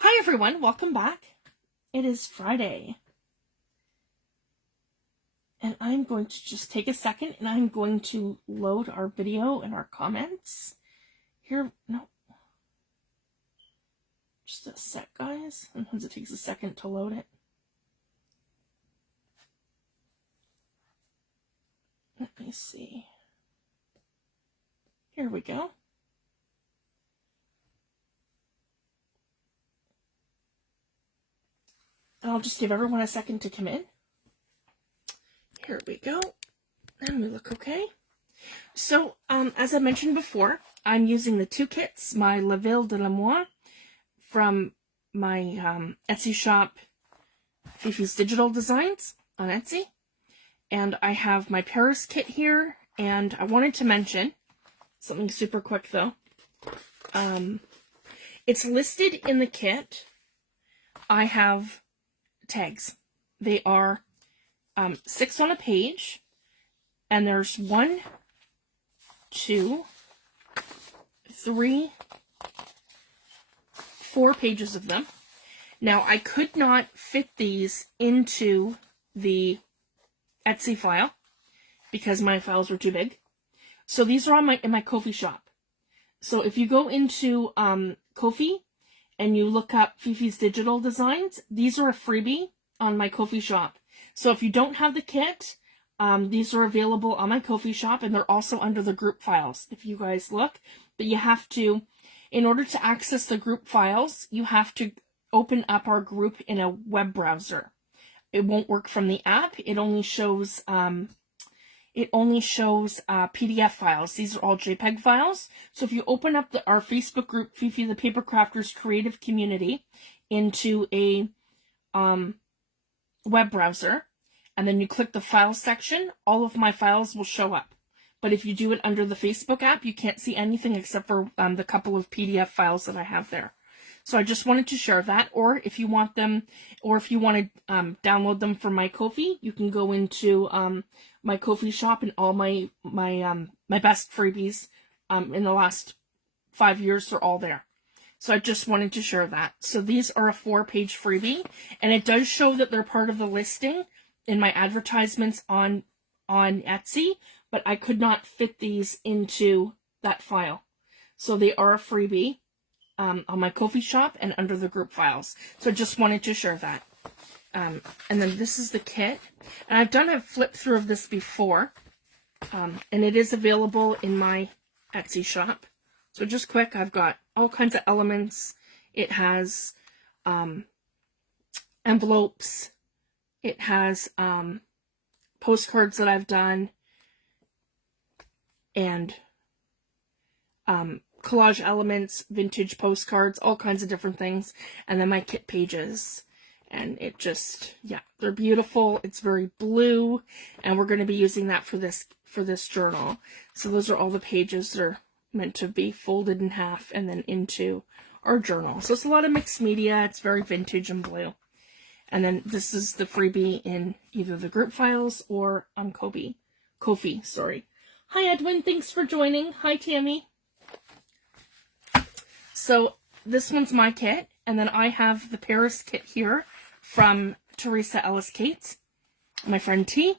Hi everyone, welcome back. It is Friday. And I'm going to just take a second and I'm going to load our video and our comments. Here, no. Just a sec, guys. Sometimes it takes a second to load it. Let me see. Here we go. I'll just give everyone a second to come in. Here we go. And we look okay. So, as I mentioned before, I'm using the two kits, my Ville de L'amour from my Etsy shop, Fifi's Digital Designs on Etsy. And I have my Paris kit here, and I wanted to mention something super quick though. It's listed in the kit. I have tags. They are 6 on a page, and there's 1, 2, 3, 4 pages of them. Now, I could not fit these into the Etsy file because my files were too big. So these are on in my Ko-fi shop. So if you go into Ko-fi and you look up Fifi's Digital Designs, these are a freebie on my Ko-fi shop. So if you don't have the kit, these are available on my Ko-fi shop, and they're also under the group files if you guys look. But you have to, in order to access the group files, you have to open up our group in a web browser. It won't work from the app. It only shows PDF files. These are all JPEG files. So if you open up our Facebook group, Fifi the Paper Crafters Creative Community, into a web browser, and then you click the file section, all of my files will show up. But if you do it under the Facebook app, you can't see anything except for the couple of PDF files that I have there. So I just wanted to share that. Or if you want them, or if you want to download them from my Ko-fi, you can go into my Ko-fi shop, and all my best freebies in the last 5 years are all there. So I just wanted to share that. So these are a 4-page freebie, and it does show that they're part of the listing in my advertisements on Etsy, but I could not fit these into that file. So they are a freebie on my Ko-fi shop and under the group files. So I just wanted to share that. And then this is the kit. And I've done a flip through of this before, and it is available in my Etsy shop. So just quick, I've got all kinds of elements. It has envelopes. It has postcards that I've done, and collage elements, vintage postcards, all kinds of different things. And then my kit pages. And it just, yeah, they're beautiful. It's very blue, and we're going to be using that for this journal. So those are all the pages that are meant to be folded in half and then into our journal. So it's a lot of mixed media. It's very vintage and blue. And then this is the freebie in either the group files or on Ko-fi, sorry. Hi Edwin, thanks for joining. Hi Tammy. So this one's my kit, and then I have the Paris kit here from Teresa Ellis Cates, my friend T,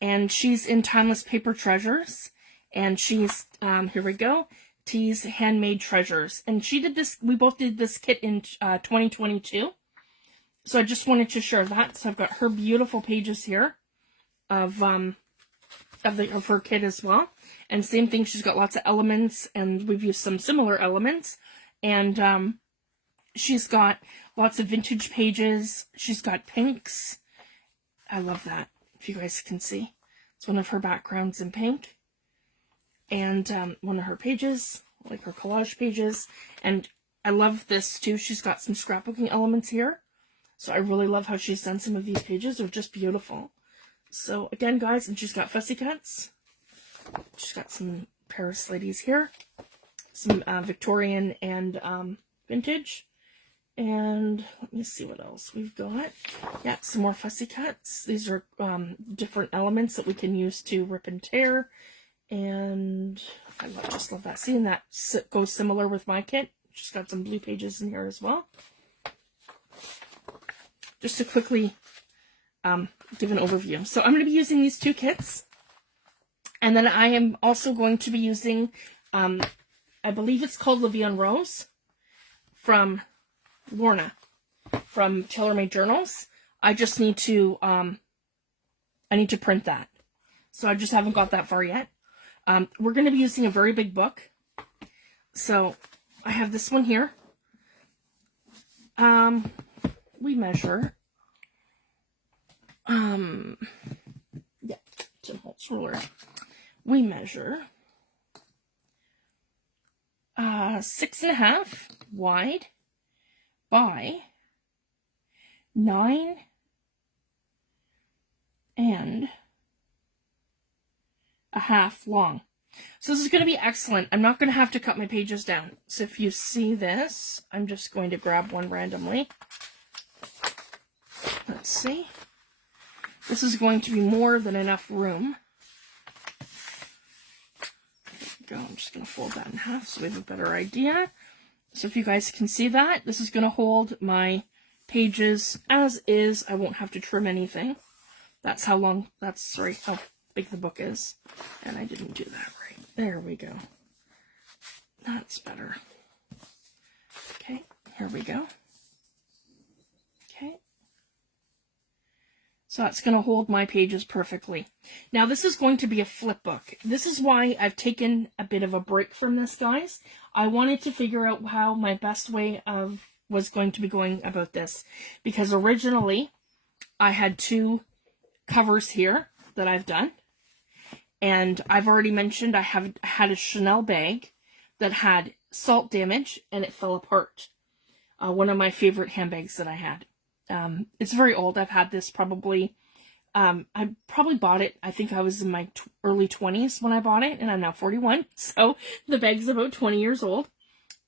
and she's in Timeless Paper Treasures, and she's, here we go, T's Handmade Treasures, and she did this, we both did this kit in 2022, so I just wanted to share that. So I've got her beautiful pages here of her kit as well, and same thing, she's got lots of elements, and we've used some similar elements. And she's got lots of vintage pages. She's got pinks. I love that, if you guys can see. It's one of her backgrounds in pink. And one of her pages, like her collage pages. And I love this too. She's got some scrapbooking elements here. So I really love how she's done some of these pages. They're just beautiful. So again, guys, and she's got fussy cuts. She's got some Paris ladies here. Some Victorian and vintage. And let me see what else we've got. Yeah, some more fussy cuts. These are different elements that we can use to rip and tear. And I just love that. Seeing that goes similar with my kit. She's got some blue pages in here as well. just to quickly give an overview. So I'm going to be using these two kits. And then I am also going to be using, I believe it's called La Vie en Rose from Lorna, from Tailor Made Journals. I just need to, I need to print that. So I just haven't got that far yet. We're going to be using a very big book. So I have this one here. We measure, yeah, Tim Holtz ruler. We measure 6.5 wide by 9 and a half long. So this is going to be excellent. I'm not going to have to cut my pages down. So if you see this, I'm just going to grab one randomly. Let's see. This is going to be more than enough room. There we go. I'm just going to fold that in half so we have a better idea. So if you guys can see that, this is going to hold my pages as is. I won't have to trim anything. That's how long, sorry, how big the book is. And I didn't do that right. There we go. That's better. Okay, here we go. Okay. So that's going to hold my pages perfectly. Now this is going to be a flip book. This is why I've taken a bit of a break from this, guys. I wanted to figure out how my best way was going to be going about this. Because originally I had two covers here that I've done. And I've already mentioned I had a Chanel bag that had salt damage and it fell apart. One of my favorite handbags that I had. It's very old. I've had this probably, I probably bought it, I think I was in my early 20s when I bought it, and I'm now 41, so the bag's about 20 years old,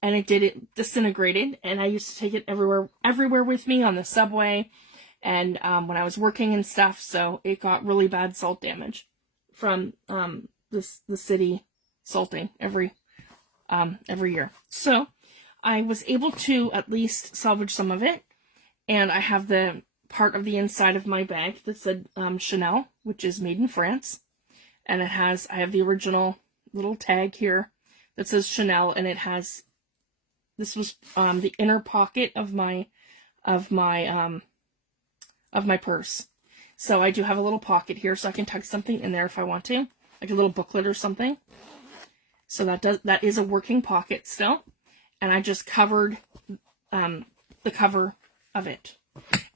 and it disintegrated, and I used to take it everywhere with me on the subway, and when I was working and stuff, so it got really bad salt damage from the city salting every year. So I was able to at least salvage some of it. And I have the part of the inside of my bag that said Chanel, which is made in France. And I have the original little tag here that says Chanel, and it has, this was the inner pocket of my purse. So I do have a little pocket here, so I can tuck something in there if I want to, like a little booklet or something. So that is a working pocket still. And I just covered the cover of it.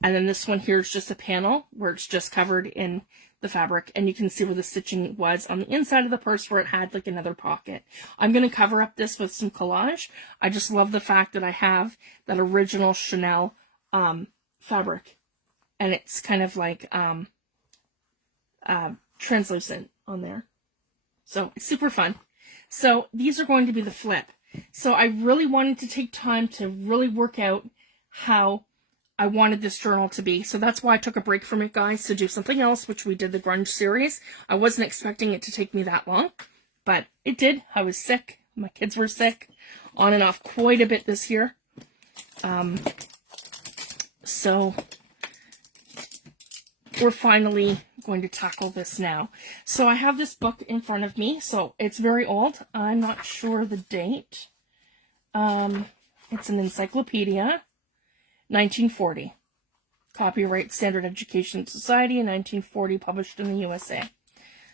And then this one here is just a panel where it's just covered in the fabric, and you can see where the stitching was on the inside of the purse where it had like another pocket. I'm going to cover up this with some collage. I just love the fact that I have that original Chanel fabric, and it's kind of like translucent on there. So it's super fun. So these are going to be the flip. So I really wanted to take time to really work out how I wanted this journal to be. So that's why I took a break from it, guys, to do something else, which we did the grunge series. I wasn't expecting it to take me that long, but it did. I was sick. My kids were sick on and off quite a bit this year. So we're finally going to tackle this now. So I have this book in front of me. So it's very old. I'm not sure the date. It's an encyclopedia. 1940. Copyright Standard Education Society in 1940, published in the USA.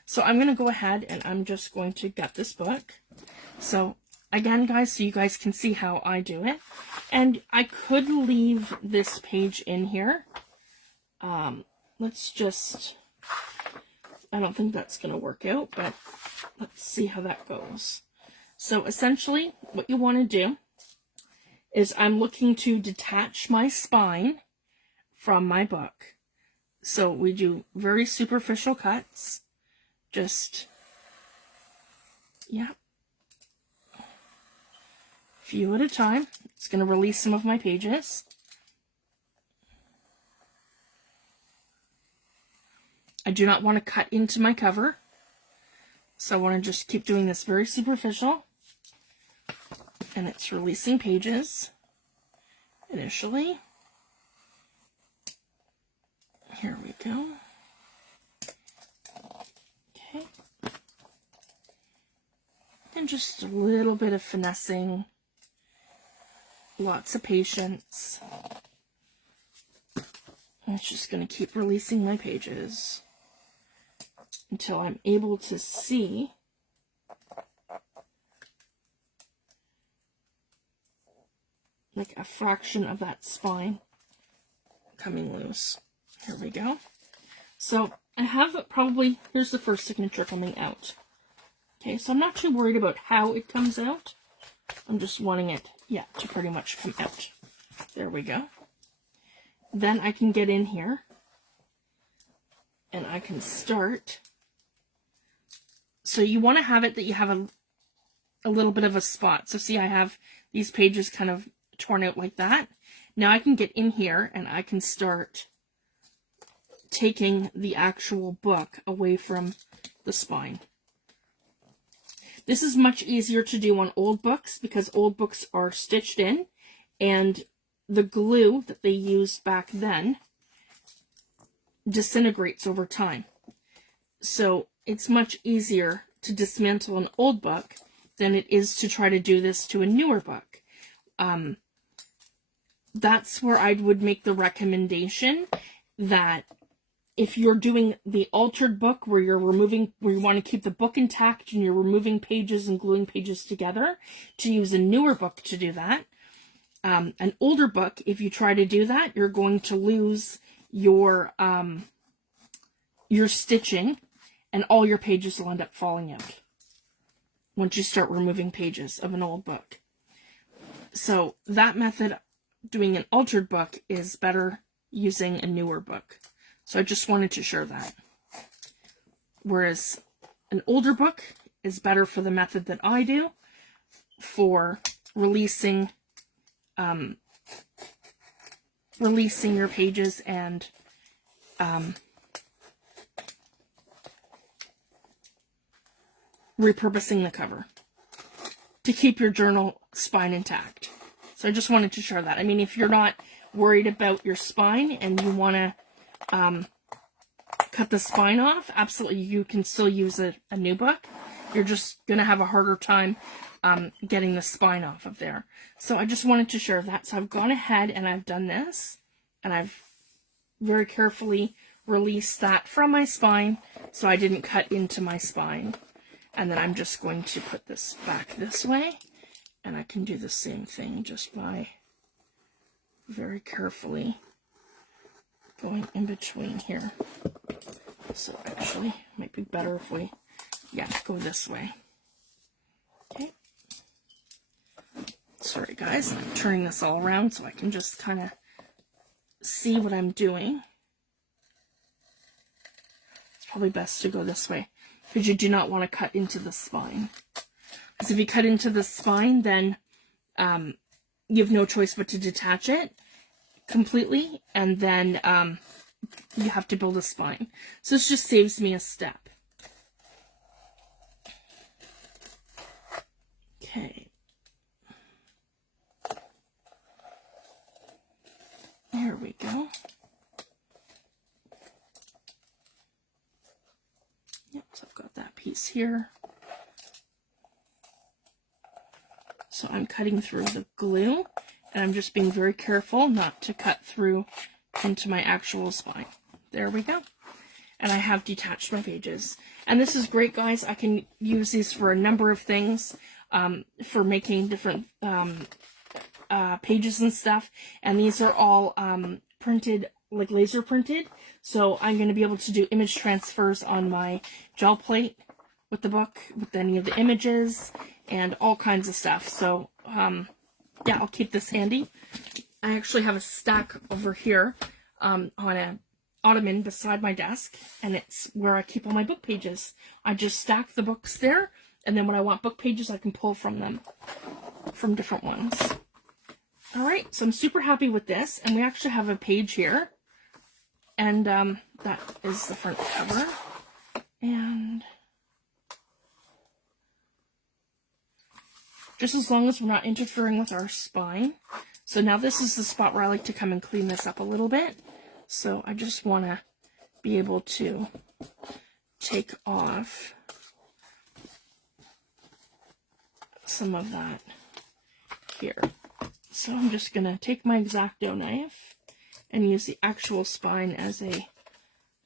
So I'm going to go ahead and I'm just going to gut this book. So again, guys, so you guys can see how I do it. And I could leave this page in here. Let's just, I don't think that's going to work out, but let's see how that goes. So essentially what you want to do is I'm looking to detach my spine from my book. So we do very superficial cuts. Just, yeah, few at a time. It's going to release some of my pages. I do not want to cut into my cover. So I want to just keep doing this very superficial. And it's releasing pages initially. Here we go. Okay. And just a little bit of finessing. Lots of patience. I'm just going to keep releasing my pages until I'm able to see like a fraction of that spine coming loose. Here we go. So I have probably, here's the first signature coming out. Okay, so I'm not too worried about how it comes out. I'm just wanting it, yeah, to pretty much come out. There we go. Then I can get in here and I can start. So you want to have it that you have a little bit of a spot. So see, I have these pages kind of torn out like that. Now I can get in here and I can start taking the actual book away from the spine. This is much easier to do on old books because old books are stitched in, and the glue that they used back then disintegrates over time. So it's much easier to dismantle an old book than it is to try to do this to a newer book. That's where I would make the recommendation that if you're doing the altered book where you're removing, where you want to keep the book intact and you're removing pages and gluing pages together, to use a newer book to do that. An older book, if you try to do that, you're going to lose your stitching and all your pages will end up falling out once you start removing pages of an old book. So that method, doing an altered book, is better using a newer book. So I just wanted to share that. Whereas an older book is better for the method that I do for releasing your pages and repurposing the cover to keep your journal spine intact. So I just wanted to share that. I mean, if you're not worried about your spine and you want to cut the spine off, absolutely, you can still use a new book. You're just going to have a harder time getting the spine off of there. So I just wanted to share that. So I've gone ahead and I've done this, and I've very carefully released that from my spine so I didn't cut into my spine. And then I'm just going to put this back this way, and I can do the same thing just by very carefully going in between here. So actually, it might be better if we, go this way. Okay. Sorry guys, I'm turning this all around so I can just kind of see what I'm doing. It's probably best to go this way because you do not want to cut into the spine. Because if you cut into the spine, then you have no choice but to detach it completely, and then you have to build a spine. So this just saves me a step. Okay. There we go. Yep, so I've got that piece here. So I'm cutting through the glue, and I'm just being very careful not to cut through into my actual spine. There we go. And I have detached my pages. And this is great, guys. I can use these for a number of things, for making different pages and stuff. And these are all printed, like laser printed. So I'm going to be able to do image transfers on my gel plate with the book, with any of the images, and all kinds of stuff. So, yeah, I'll keep this handy. I actually have a stack over here on a ottoman beside my desk, and it's where I keep all my book pages. I just stack the books there, and then when I want book pages, I can pull from them, from different ones. All right, so I'm super happy with this, and we actually have a page here, and that is the front cover, and just as long as we're not interfering with our spine. So now this is the spot where I like to come and clean this up a little bit. So I just want to be able to take off some of that here. So I'm just going to take my X-Acto knife and use the actual spine as a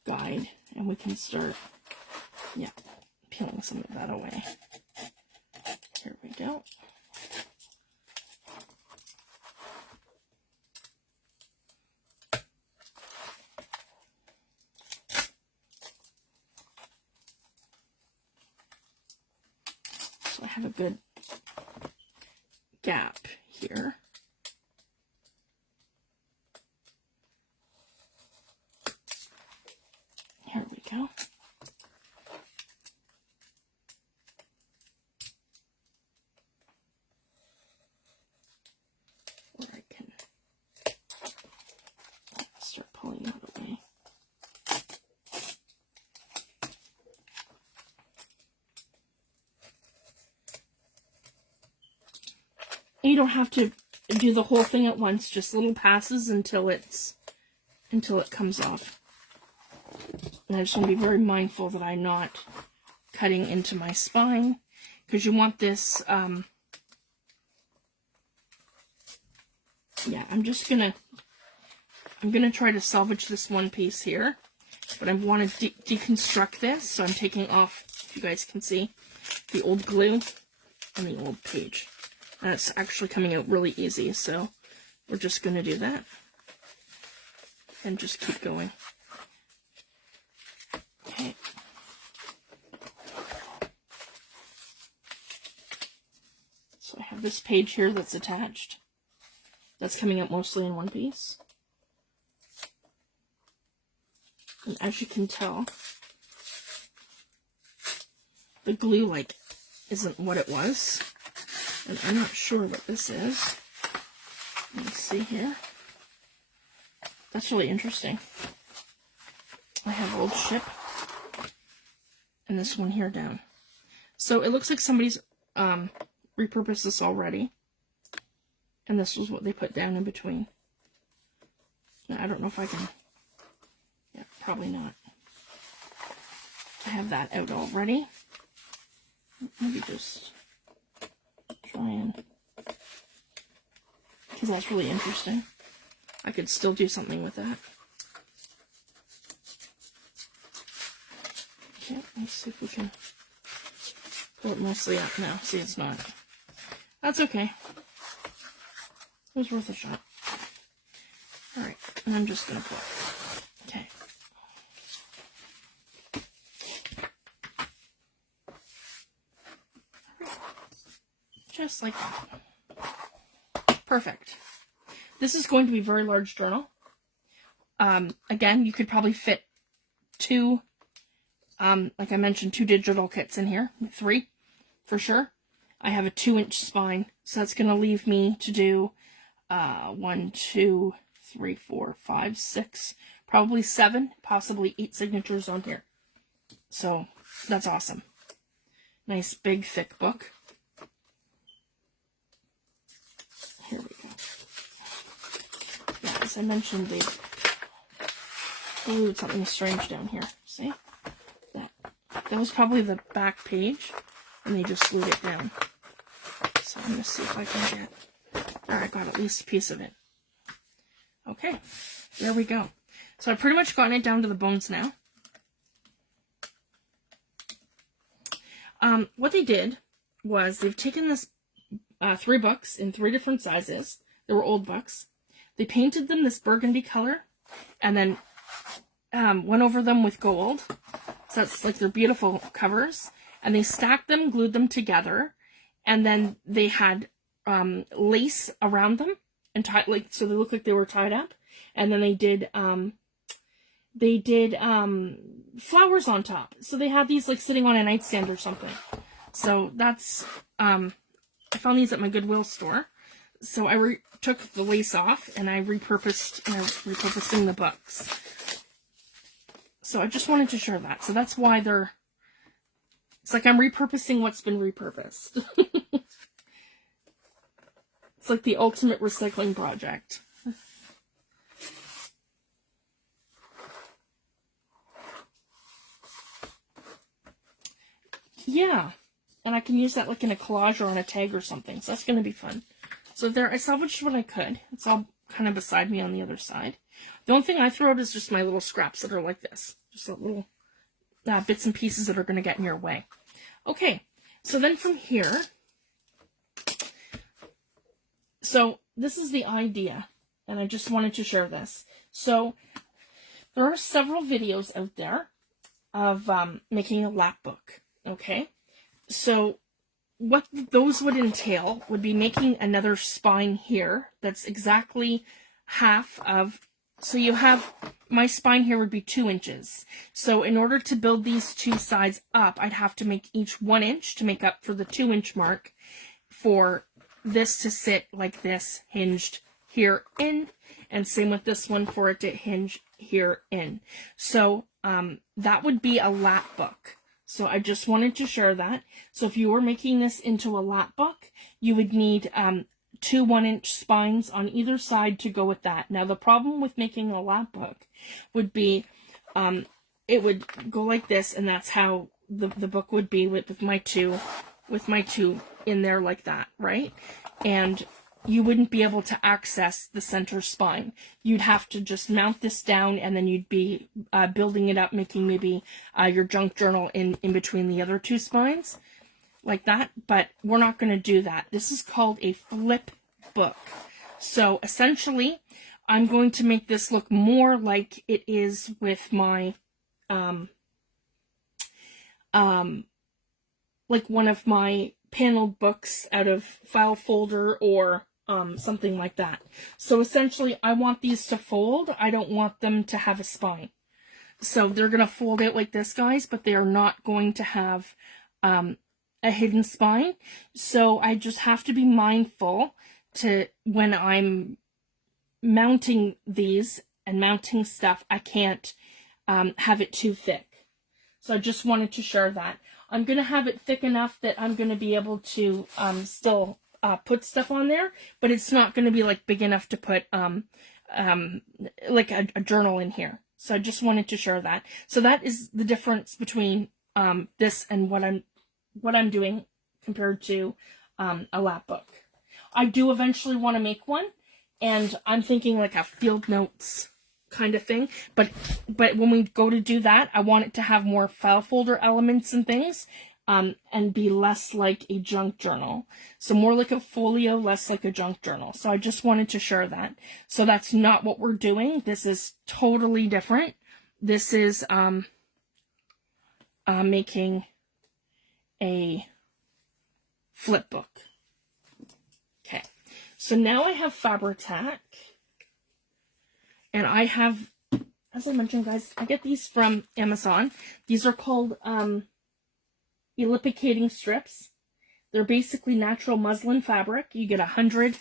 guide, and we can start, yeah, peeling some of that away. Here we go. So I have a good gap here. Here we go. Or I can start pulling that away. You don't have to do the whole thing at once, just little passes until it comes off. And I just want to be very mindful that I'm not cutting into my spine, because you want this, yeah, I'm gonna try to salvage this one piece here, but I want to deconstruct this, so I'm taking off, if you guys can see, the old glue and the old page. And it's actually coming out really easy, so we're just gonna do that and just keep going. Okay. So I have this page here that's attached. That's coming out mostly in one piece. And as you can tell, the glue, like, isn't what it was. And I'm not sure what this is. Let's see here. That's really interesting. I have old ship and this one here down. So it looks like somebody's repurposed this already. And this was what they put down in between. Now, I don't know if I can... Yeah, probably not. I have that out already. Maybe just try and... because that's really interesting. I could still do something with that. Okay, let's see if we can pull it mostly up now. See, it's not. That's okay. It was worth a shot. Alright, and I'm just going to pull it. Okay. Just like that. Perfect. This is going to be a very large journal. Again, you could probably fit two, like I mentioned, 2 digital kits in here. 3, for sure. I have a 2-inch spine, so that's going to leave me to do 1, 2, 3, 4, 5, 6, probably 7, possibly 8 signatures on here. So that's awesome. Nice big thick book. Here we go. Yeah, as I mentioned, they glued something strange down here. See? That was probably the back page, and they just glued it down. So I'm going to see if I can get... Alright, I got at least a piece of it. Okay, there we go. So I've pretty much gotten it down to the bones now. What they did was they've taken this 3 books in 3 different sizes. They were old books. They painted them this burgundy color and then went over them with gold. So that's like their beautiful covers. And they stacked them, glued them together, and then they had lace around them and tied, like, so they looked like they were tied up. And then they did flowers on top. So they had these like sitting on a nightstand or something. So that's I found these at my Goodwill store. So I took the lace off and I repurposing the books. So I just wanted to share that. So that's why it's like I'm repurposing what's been repurposed. It's like the ultimate recycling project. Yeah, and I can use that like in a collage or on a tag or something, so that's going to be fun. So there, I salvaged what I could. It's all kind of beside me on the other side. The only thing I throw out is just my little scraps that are like this. Just a little bits and pieces that are going to get in your way. Okay, so then from here, so this is the idea, and I just wanted to share this. So there are several videos out there of making a lap book, okay? So what those would entail would be making another spine here that's exactly half of, so you have, my spine here would be 2 inches. So in order to build these two sides up, I'd have to make each 1 inch to make up for the 2-inch mark for this to sit like this, hinged here in, and same with this one for it to hinge here in. So that would be a lap book. So I just wanted to share that. So if you were making this into a lap book, you would need 2 1-inch spines on either side to go with that. Now the problem with making a lap book would be it would go like this, and that's how the book would be with my two in there like that, right? And you wouldn't be able to access the center spine. You'd have to just mount this down, and then you'd be building it up, making maybe your junk journal in between the other 2 spines, like that. But we're not going to do that. This is called a flip book. So essentially, I'm going to make this look more like it is with my, like one of my paneled books out of file folder or something like that. So essentially, I want these to fold. I don't want them to have a spine. So they're going to fold out like this, guys, but they are not going to have a hidden spine. So I just have to be mindful to, when I'm mounting these and mounting stuff, I can't have it too thick. So I just wanted to share that. I'm going to have it thick enough that I'm going to be able to still put stuff on there, but it's not going to be like big enough to put like a journal in here. So I just wanted to share that. So that is the difference between this and what I'm doing compared to a lap book. I do eventually want to make one, and I'm thinking like a field notes kind of thing, but when we go to do that, I want it to have more file folder elements and things, and be less like a junk journal. So more like a folio, less like a junk journal. So I just wanted to share that. So that's not what we're doing. This is totally different. This is making a flip book. Okay, so now I have Fabri-Tac. And I have, as I mentioned, guys, I get these from Amazon. These are called ellipticating strips. They're basically natural muslin fabric. You get 100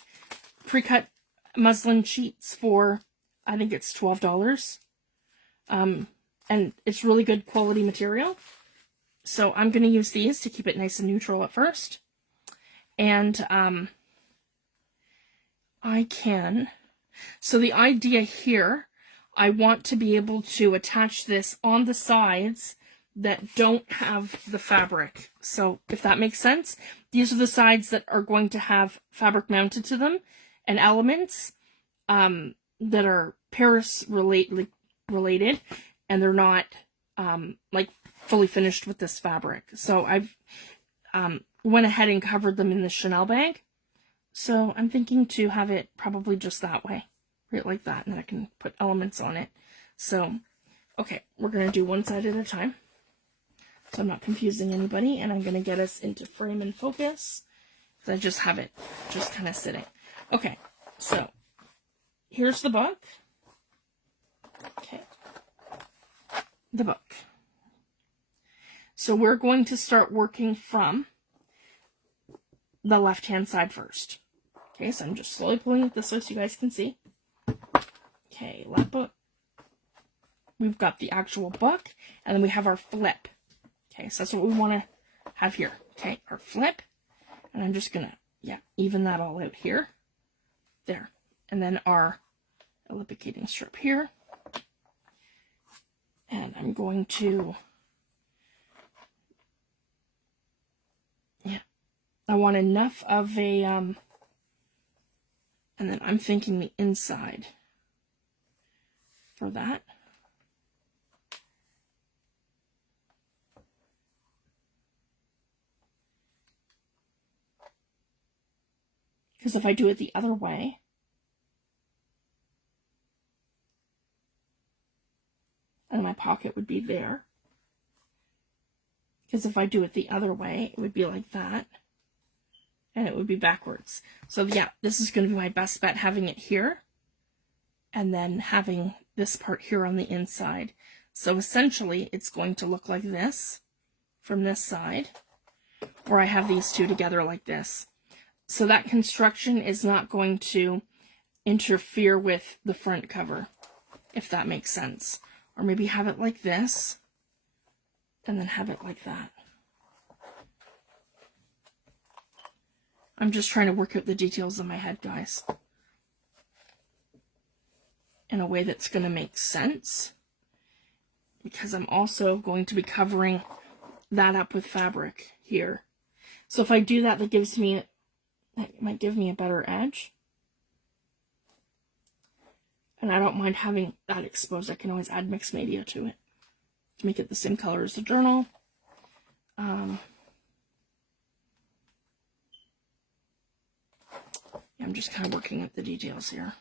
pre-cut muslin sheets for, I think it's $12. And it's really good quality material. So I'm going to use these to keep it nice and neutral at first. And I can... So the idea here, I want to be able to attach this on the sides that don't have the fabric. So if that makes sense, these are the sides that are going to have fabric mounted to them and elements that are Paris related, and they're not like fully finished with this fabric. So I've went ahead and covered them in the Chanel bag. So I'm thinking to have it probably just that way, right like that, and then I can put elements on it. So, okay, we're going to do one side at a time, so I'm not confusing anybody, and I'm going to get us into frame and focus, because I just have it just kind of sitting. Okay, so here's the book. Okay, the book. So we're going to start working from the left-hand side first. Okay, so I'm just slowly pulling it this way so you guys can see. Okay, lap book. We've got the actual book, and then we have our flip. Okay, so that's what we want to have here. Okay, our flip, and I'm just gonna, even that all out here. There. And then our ellipticating strip here. And I'm going to I want enough of a, and then I'm thinking the inside for that. Because if I do it the other way, and my pocket would be there. Because if I do it the other way, it would be like that. And it would be backwards. So yeah, this is going to be my best bet, having it here. And then having this part here on the inside. So essentially, it's going to look like this from this side. Or I have these two together like this. So that construction is not going to interfere with the front cover, if that makes sense. Or maybe have it like this, and then have it like that. I'm just trying to work out the details in my head, guys, in a way that's going to make sense, because I'm also going to be covering that up with fabric here. So if I do that, that might give me a better edge. And I don't mind having that exposed. I can always add mixed media to it to make it the same color as the journal. I'm just kind of working at the details here.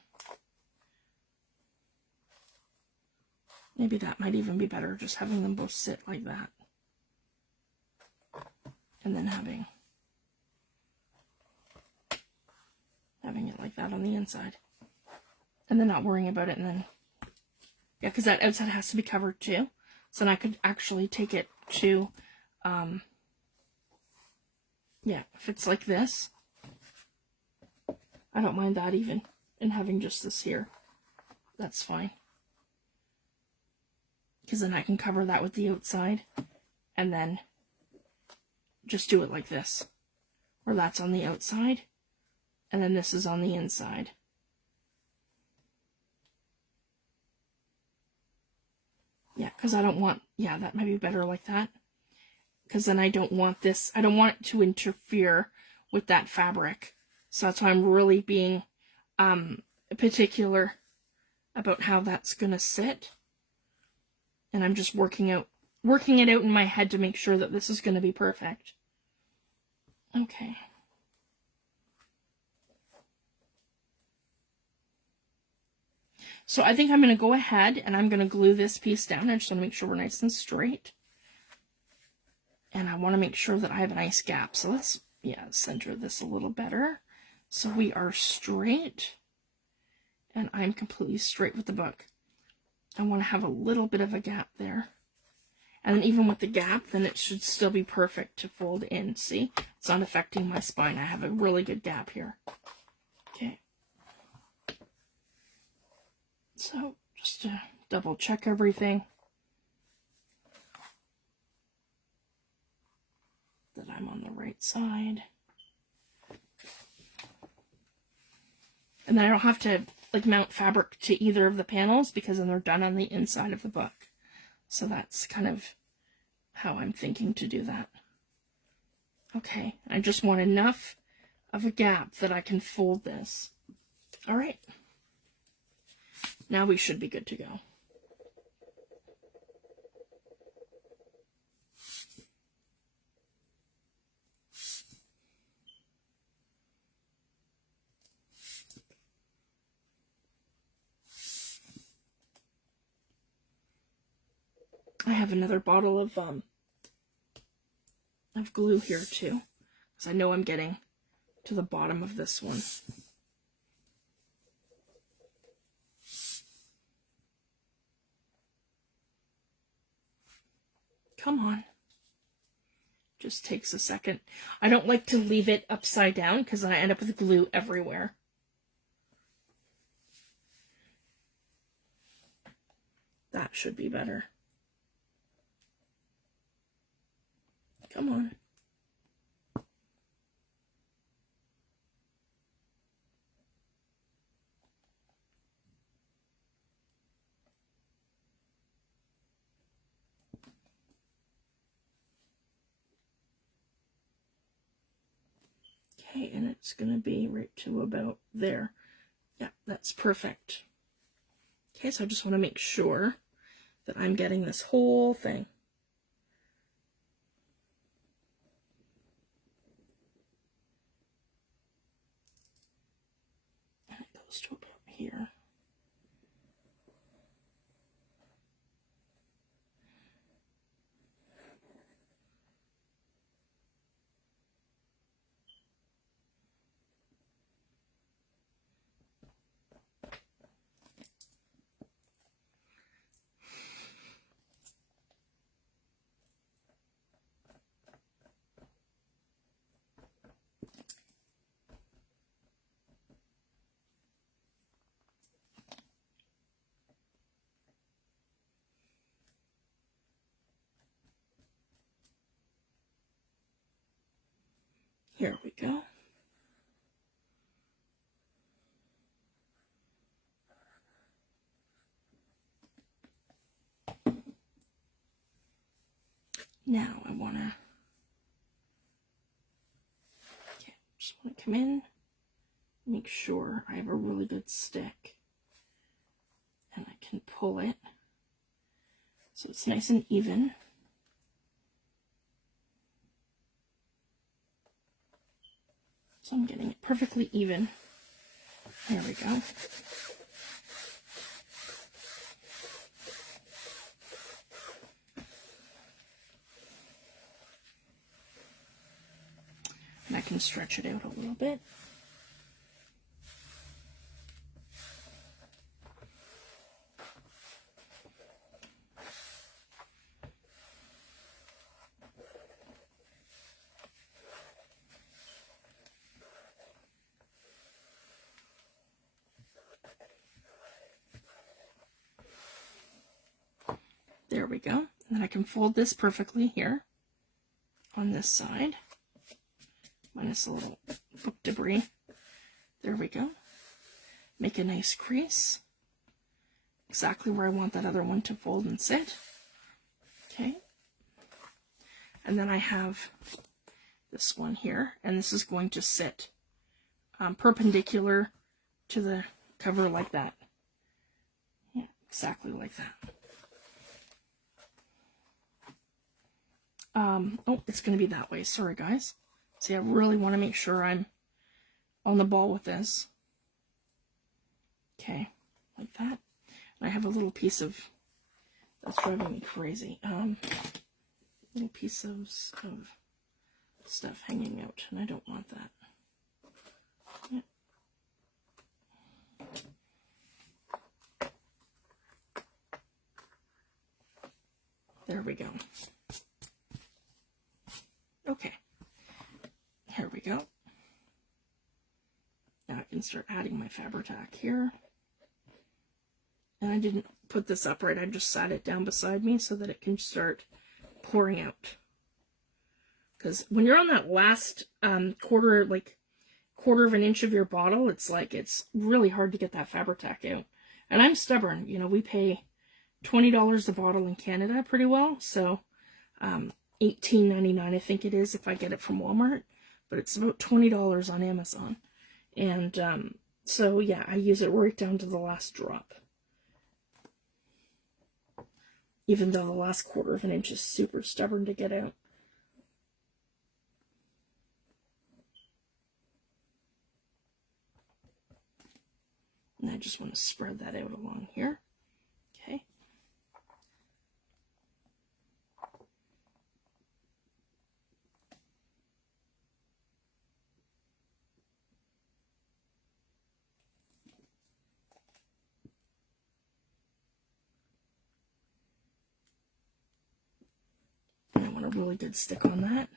Maybe that might even be better, just having them both sit like that. And then having it like that on the inside. And then not worrying about it, and then, yeah, because that outside has to be covered too. So then I could actually take it to, yeah, if it's like this, I don't mind that even, and having just this here. That's fine. Because then I can cover that with the outside, and then just do it like this, where that's on the outside, and then this is on the inside. Yeah, because I don't want, yeah, that might be better like that. Because then I don't want this, I don't want it to interfere with that fabric. So that's why I'm really being particular about how that's going to sit. And I'm just working it out in my head to make sure that this is going to be perfect. Okay. So I think I'm going to go ahead and I'm going to glue this piece down. I just want to make sure we're nice and straight. And I want to make sure that I have a nice gap. So let's, yeah, center this a little better. So we are straight. And I'm completely straight with the book. I want to have a little bit of a gap there. And then even with the gap, then it should still be perfect to fold in. See? It's not affecting my spine. I have a really good gap here. Okay. So just to double check everything, that I'm on the right side. And then I don't have to like mount fabric to either of the panels, because then they're done on the inside of the book. So that's kind of how I'm thinking to do that. Okay, I just want enough of a gap that I can fold this. All right. Now we should be good to go. I have another bottle of glue here too, because I know I'm getting to the bottom of this one. Come on. Just takes a second. I don't like to leave it upside down because I end up with glue everywhere. That should be better. Come on. Okay, and it's going to be right to about there. Yeah, that's perfect. Okay, so I just want to make sure that I'm getting this whole thing. And it goes to about here. Here we go. Now I want to, okay, just want to come in, make sure I have a really good stick, and I can pull it so it's nice and even. So I'm getting it perfectly even. There we go. And I can stretch it out a little bit. There we go. And then I can fold this perfectly here on this side, minus a little book debris. There we go. Make a nice crease, exactly where I want that other one to fold and sit. Okay. And then I have this one here, and this is going to sit perpendicular to the cover like that. Yeah, exactly like that. Oh, it's going to be that way. Sorry, guys. See, I really want to make sure I'm on the ball with this. Okay, like that. And I have a little piece of, that's driving me crazy. Little piece of stuff hanging out, and I don't want that. Yeah. There we go. Okay, here we go. Now I can start adding my Fabri-Tac here. And I didn't put this upright, I just sat it down beside me so that it can start pouring out. Because when you're on that last quarter of an inch of your bottle, it's really hard to get that Fabri-Tac out. And I'm stubborn, you know, we pay $20 a bottle in Canada pretty well, so $18.99 I think it is if I get it from Walmart, but it's about $20 on Amazon. And so yeah, I use it right down to the last drop. Even though the last quarter of an inch is super stubborn to get out. And I just want to spread that out along here. Okay. And I want a really good stick on that.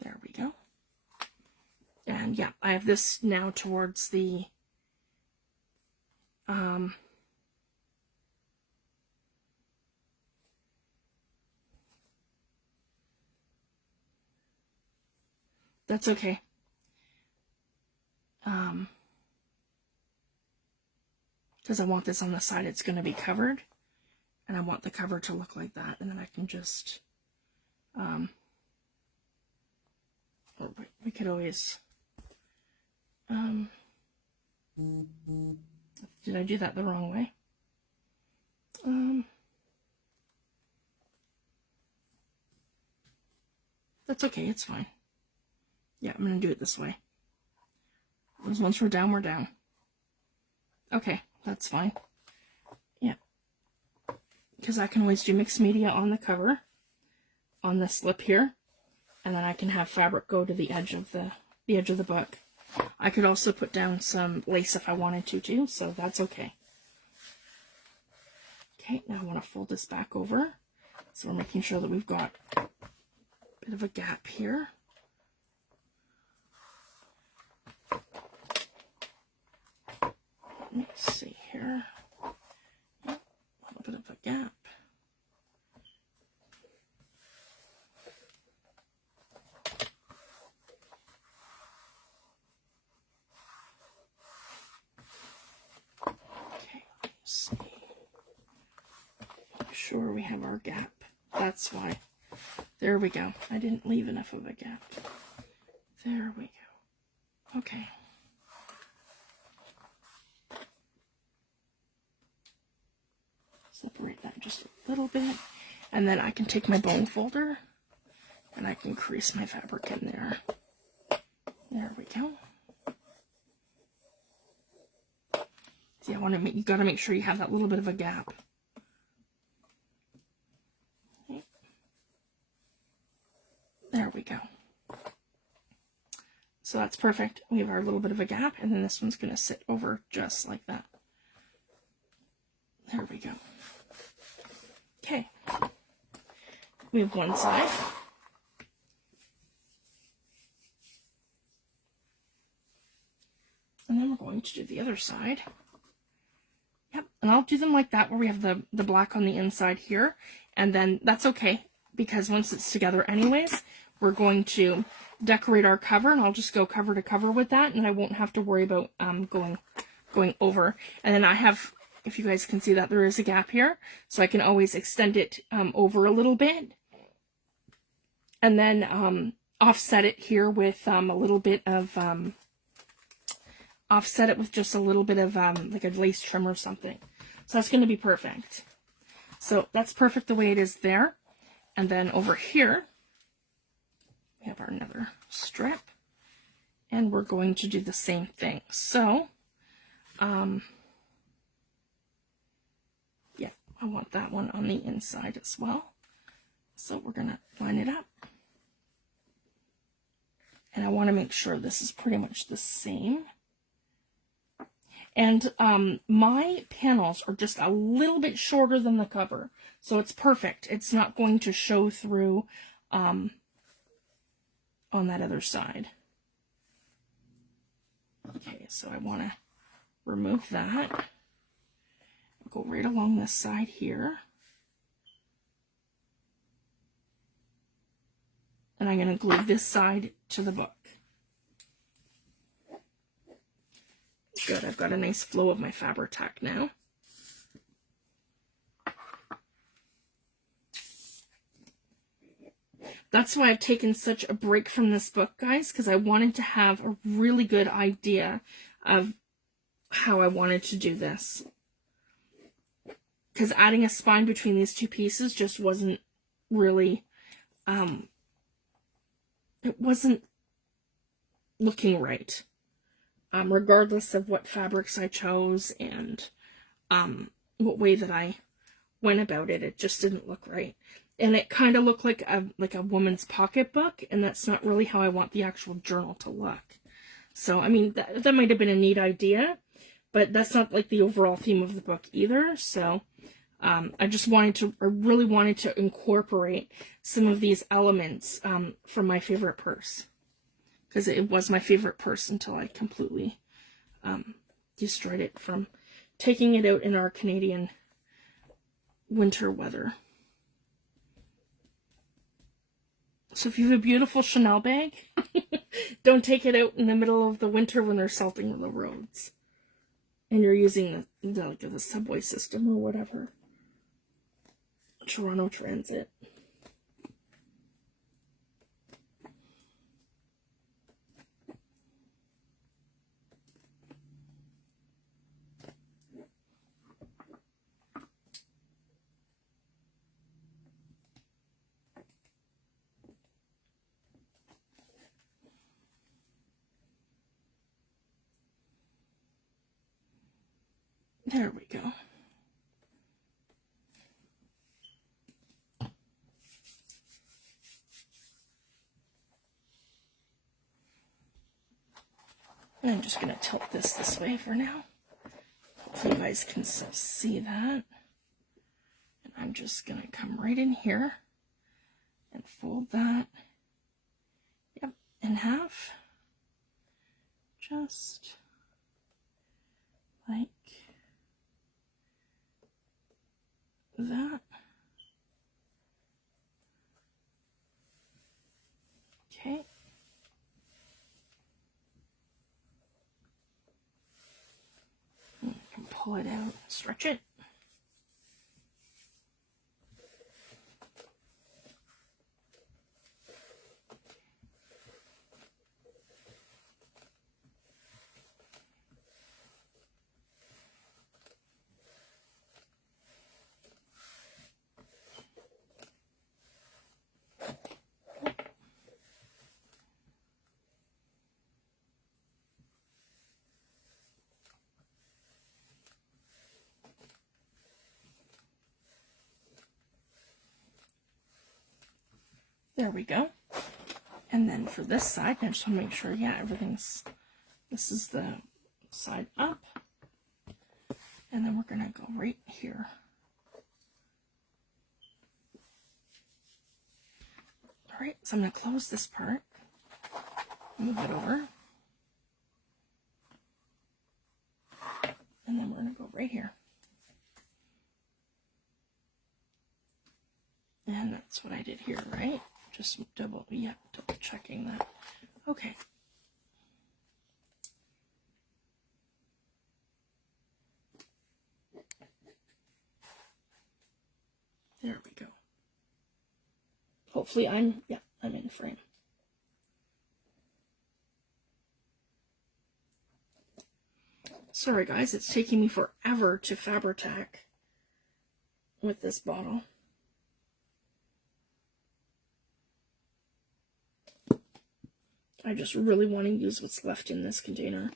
There we go. And yeah, I have this now towards the that's okay. Because I want this on the side it's going to be covered. And I want the cover to look like that. And then I can just, we could always, did I do that the wrong way? That's okay, it's fine. Yeah, I'm going to do it this way. Because once we're down, we're down. Okay, that's fine. Yeah. Because I can always do mixed media on the cover, on the slip here, and then I can have fabric go to the edge of the book. I could also put down some lace if I wanted to too, so that's okay. Okay, now I want to fold this back over. So we're making sure that we've got a bit of a gap here. Let me see here. Yep, a little bit of a gap. Okay, let's see. Make sure we have our gap. That's why. There we go. I didn't leave enough of a gap. There we go. Okay. Separate that just a little bit. And then I can take my bone folder and I can crease my fabric in there. There we go. See, you gotta make sure you have that little bit of a gap. Okay. There we go. So that's perfect. We have our little bit of a gap, and then this one's gonna sit over just like that. There we go. Okay. We have one side. And then we're going to do the other side. Yep, and I'll do them like that where we have the black on the inside here. And then that's okay, because once it's together anyways, we're going to decorate our cover, and I'll just go cover to cover with that, and I won't have to worry about going over. And then I have, if you guys can see that there is a gap here, so I can always extend it over a little bit. And then offset it here with a little bit of... offset it with just a little bit of like a lace trim or something. So that's going to be perfect. So that's perfect the way it is there. And then over here, we have our another strip. And we're going to do the same thing. So, yeah, I want that one on the inside as well. So we're going to line it up. And I want to make sure this is pretty much the same. And my panels are just a little bit shorter than the cover, so it's perfect. It's not going to show through on that other side. Okay, so I want to remove that. Go right along this side here. And I'm going to glue this side to the book. Good, I've got a nice flow of my Fabri-Tac now. That's why I've taken such a break from this book, guys, because I wanted to have a really good idea of how I wanted to do this. Because adding a spine between these two pieces just wasn't really, it wasn't looking right. Regardless of what fabrics I chose and what way that I went about it, it just didn't look right. And it kind of looked like a woman's pocketbook, and that's not really how I want the actual journal to look. So, I mean, that might have been a neat idea, but that's not like the overall theme of the book either. So, I really wanted to incorporate some of these elements from my favorite purse. Because it was my favorite purse until I completely destroyed it from taking it out in our Canadian winter weather. So if you have a beautiful Chanel bag, don't take it out in the middle of the winter when they're salting the roads. And you're using the subway system or whatever. Toronto Transit. There we go. And I'm just going to tilt this way for now. Hopefully you guys can see that. And I'm just going to come right in here and fold that, yep, in half. Just like that. Okay. And you can pull it out, stretch it. There we go. And then for this side, I just want to make sure, yeah, this is the side up. And then we're going to go right here. All right, so I'm going to close this part, move it over. And then we're going to go right here. And that's what I did here, right? Just double checking that. Okay. There we go. Hopefully I'm in frame. Sorry guys, it's taking me forever to Fabri-Tac with this bottle. I just really want to use what's left in this container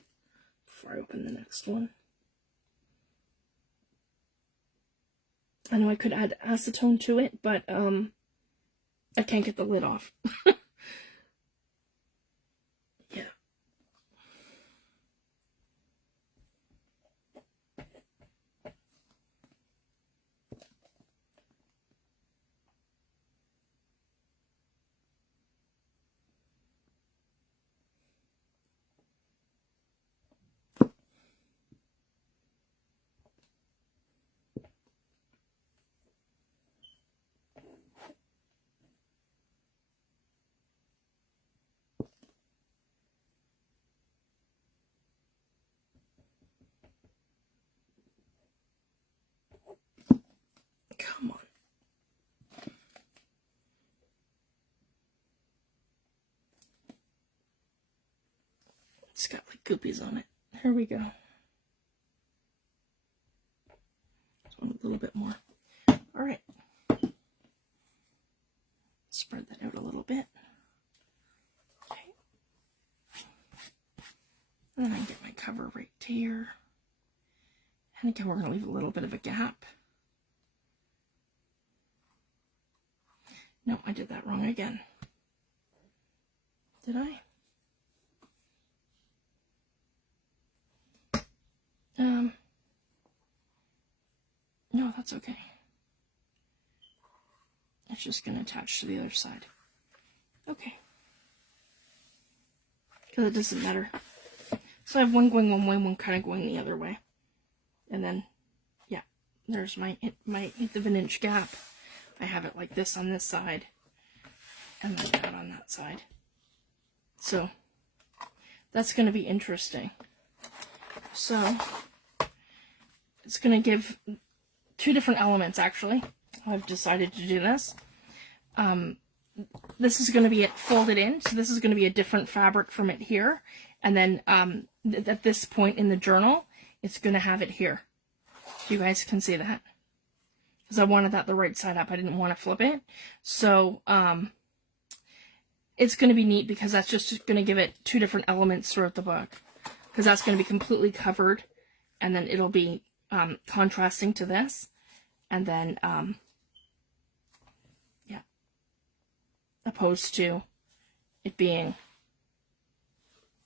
before I open the next one. I know I could add acetone to it, but I can't get the lid off. Yeah. Come on. It's got like goopies on it. Here we go. Just want a little bit more. All right. Spread that out a little bit. Okay. And then I get my cover right here. And again, we're going to leave a little bit of a gap. No, I did that wrong again. Did I? No, that's okay. It's just going to attach to the other side. Okay. Because it doesn't matter. So I have one going one way, one kind of going the other way. And then, yeah, there's my 1/8 of an inch gap. I have it like this on this side. And then that on that side. So, that's going to be interesting. So, it's going to give two different elements, actually. I've decided to do this. This is going to be folded in, so this is going to be a different fabric from it here. And then at this point in the journal, it's going to have it here. You guys can see that. Because I wanted that the right side up. I didn't want to flip it. So it's going to be neat because that's just going to give it two different elements throughout the book. Because that's going to be completely covered. And then it'll be contrasting to this. And then, yeah, opposed to it being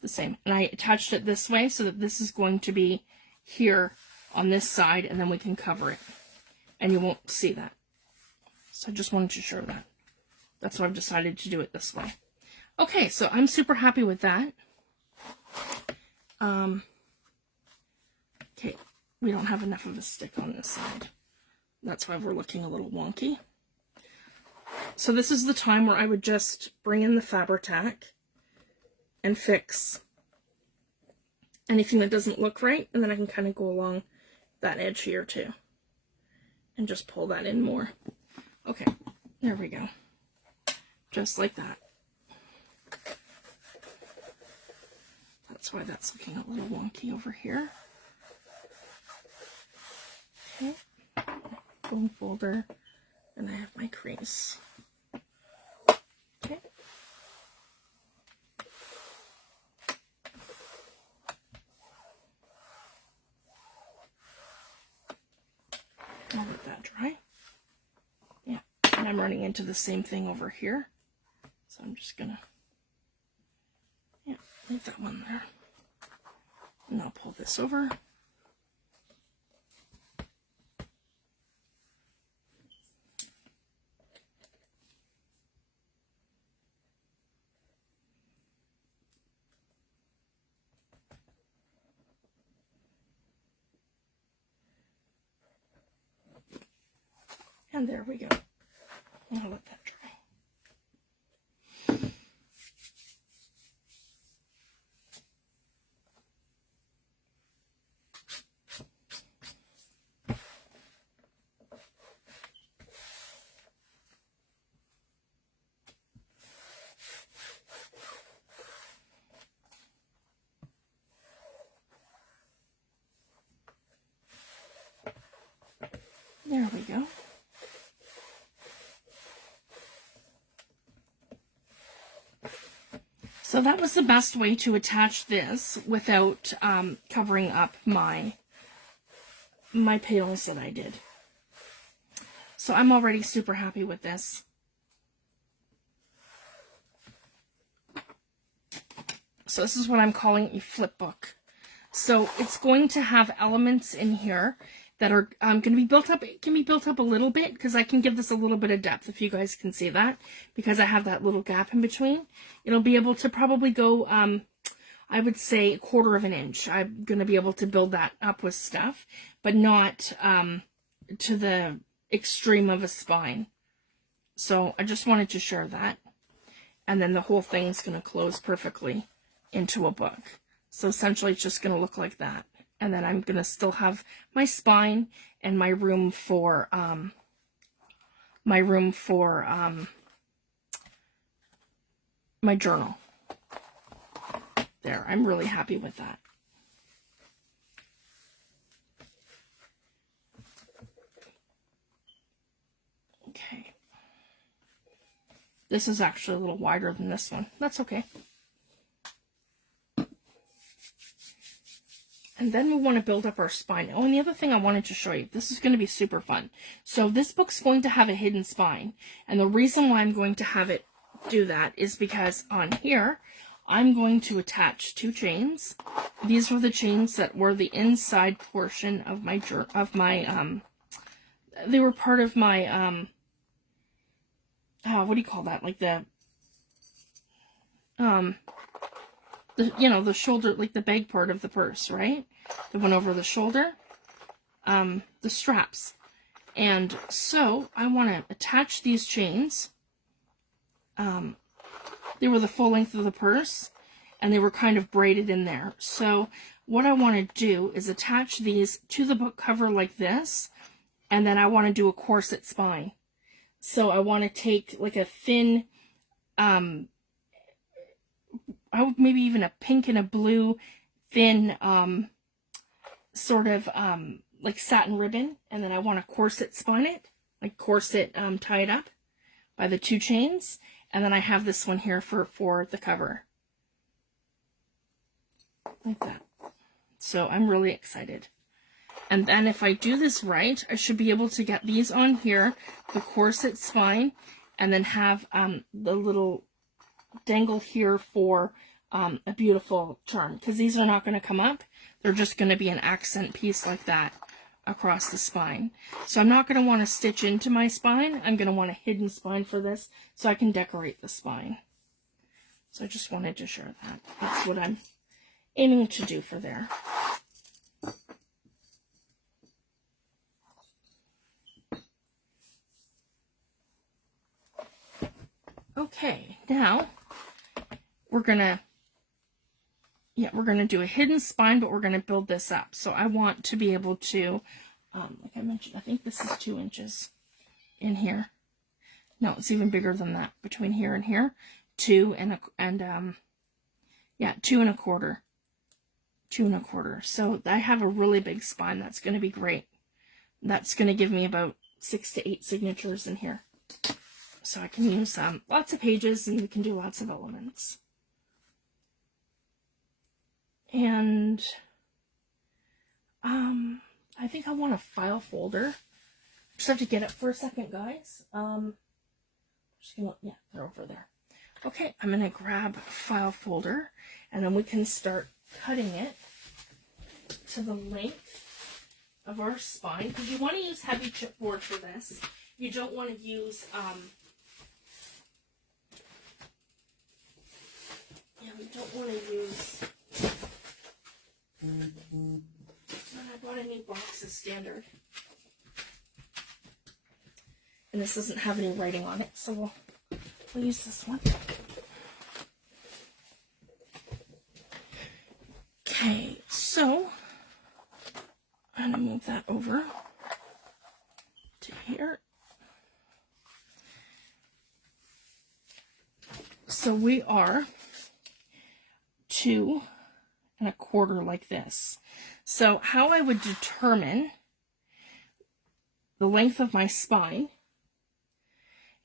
the same. And I attached it this way so that this is going to be here on this side, and then we can cover it. And you won't see that. So I just wanted to show that. That's why I've decided to do it this way. Okay, so I'm super happy with that. Okay, we don't have enough of a stick on this side. That's why we're looking a little wonky. So this is the time where I would just bring in the Fabri-Tac and fix anything that doesn't look right, and then I can kind of go along that edge here too and just pull that in more. Okay, there we go. Just like that. That's why that's looking a little wonky over here. Okay, bone folder, and I have my crease. Okay. I'll let that dry. Yeah, and I'm running into the same thing over here. So I'm just gonna, yeah, leave that one there. And I'll pull this over. And there we go. I'll let that dry. There we go. So that was the best way to attach this without covering up my panels that I did. So I'm already super happy with this. So this is what I'm calling a flip book. So it's going to have elements in here that are going to be built up. It can be built up a little bit because I can give this a little bit of depth, if you guys can see that, because I have that little gap in between. It'll be able to probably go, I would say, 1/4 of an inch. I'm going to be able to build that up with stuff, but not to the extreme of a spine. So I just wanted to share that. And then the whole thing's going to close perfectly into a book. So essentially it's just going to look like that. And then I'm going to still have my spine and my room for, my journal. There, I'm really happy with that. Okay. This is actually a little wider than this one. That's okay. And then we want to build up our spine. Oh, and the other thing I wanted to show you, this is going to be super fun. So this book's going to have a hidden spine. And the reason why I'm going to have it do that is because on here, I'm going to attach 2 chains. These were the chains that were the inside portion of my, they were part of my, what do you call that? Like the you know, the shoulder, like the bag part of the purse, right? The one over the shoulder, the straps. And so I want to attach these chains. They were the full length of the purse, and they were kind of braided in there. So what I want to do is attach these to the book cover like this, and then I want to do a corset spine. So I want to take like a thin, I would maybe even a pink and a blue thin, sort of, like satin ribbon, and then I want to corset spine it, like corset, tie it up by the 2 chains, and then I have this one here for the cover. Like that. So I'm really excited. And then if I do this right, I should be able to get these on here, the corset spine, and then have the little dangle here for a beautiful charm. Because these are not going to come up. They're just going to be an accent piece like that across the spine. So I'm not going to want to stitch into my spine. I'm going to want a hidden spine for this so I can decorate the spine. So I just wanted to share that. That's what I'm aiming to do for there. Okay, now we're gonna do a hidden spine, but we're gonna build this up. So I want to be able to, like I mentioned, I think this is 2 inches in here. No, it's even bigger than that. Between here and here, 2 and 2 1/4. 2 1/4. So I have a really big spine. That's going to be great. That's going to give me about 6 to 8 signatures in here. So I can use lots of pages, and we can do lots of elements. And I think I want a file folder. Just have to get it for a second, guys. Just gonna, yeah, they're over there. Okay, I'm gonna grab a file folder, and then we can start cutting it to the length of our spine, because you want to use heavy chipboard for this. You don't want to use we don't want to use, I bought a new box of standard, and this doesn't have any writing on it, so we'll use this one. Okay, so I'm going to move that over to here. So we are 2 1/4 like this. So how I would determine the length of my spine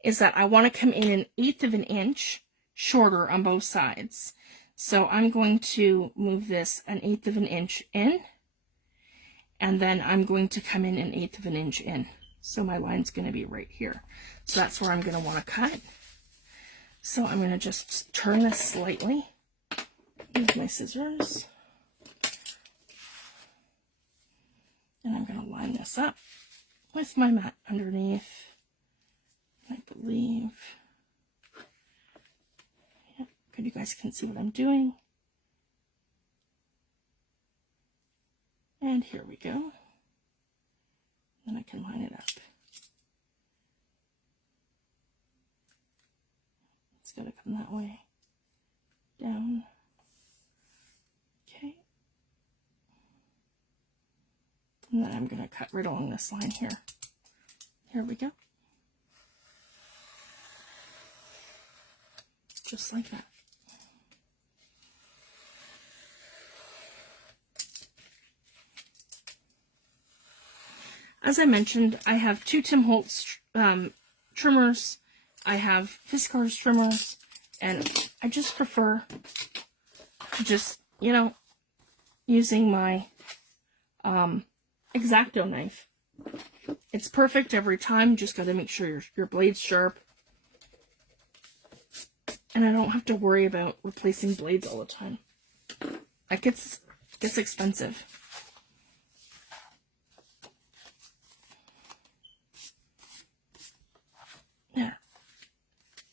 is that I want to come in 1/8 of an inch shorter on both sides. So I'm going to move this 1/8 of an inch in, and then I'm going to come in 1/8 of an inch in. So my line's going to be right here. So that's where I'm going to want to cut. So I'm going to just turn this slightly. Use my scissors. And I'm going to line this up with my mat underneath. I believe. Yeah, good, you guys can see what I'm doing. And here we go. Then I can line it up. It's got to come that way. Down. Okay. And then I'm going to cut right along this line here. Here we go. Just like that. As I mentioned, I have 2 Tim Holtz trimmers. I have Fiskars trimmers, and I just prefer to just, you know, using my X-Acto knife. It's perfect every time. Just got to make sure your blade's sharp. And I don't have to worry about replacing blades all the time. That gets expensive. There.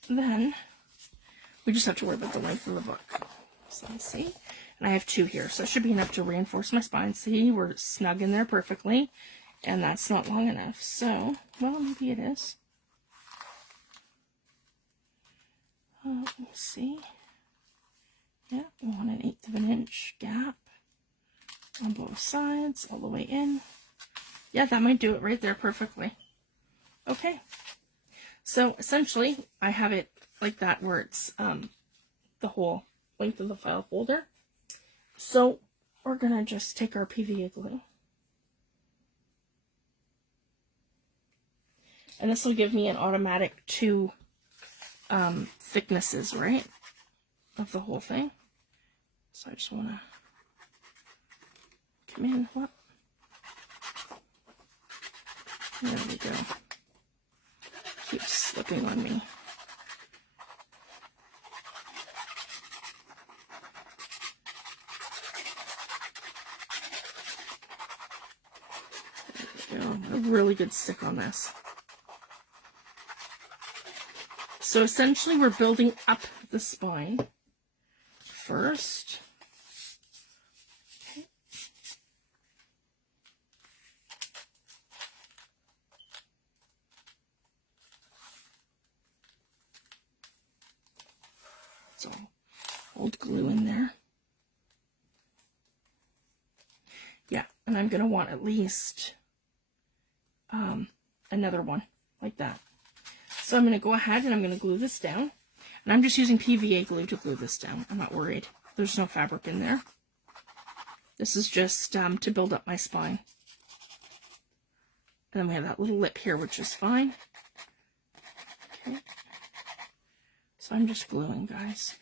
Then we just have to worry about the length of the book. So let's see. And I have 2 here, so it should be enough to reinforce my spine. See, we're snug in there perfectly. And that's not long enough. So, well, maybe it is. Let's see. Yeah, we want 1/8 of an inch gap on both sides, all the way in. Yeah, that might do it right there perfectly. Okay. So essentially, I have it like that where it's the whole length of the file folder. So we're going to just take our PVA glue. And this will give me an automatic 2 thicknesses, right, of the whole thing. So I just want to come in. What? There we go. Keeps slipping on me. There we go. A really good stick on this. So essentially we're building up the spine first. Okay. So hold glue in there. Yeah, and I'm going to want at least another one like that. So I'm going to go ahead and I'm going to glue this down. And I'm just using PVA glue to glue this down. I'm not worried. There's no fabric in there. This is just to build up my spine. And then we have that little lip here, which is fine. Okay. So I'm just gluing, guys.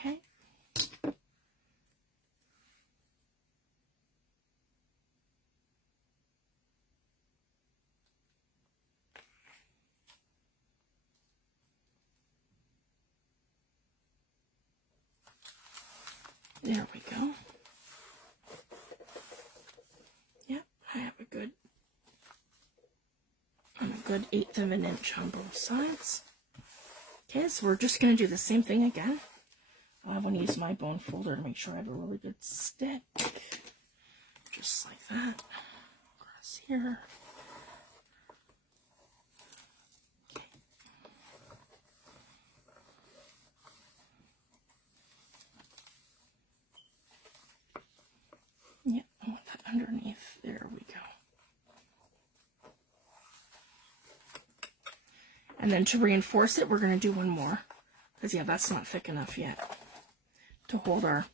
Okay. There we go. Yep, I have a good 1/8 of an inch on both sides. Okay, so we're just going to do the same thing again. I want to use my bone folder to make sure I have a really good stick. Just like that. Across here. Okay. Yeah, I want that underneath. There we go. And then to reinforce it, we're going to do one more. Because, yeah, that's not thick enough yet to hold our...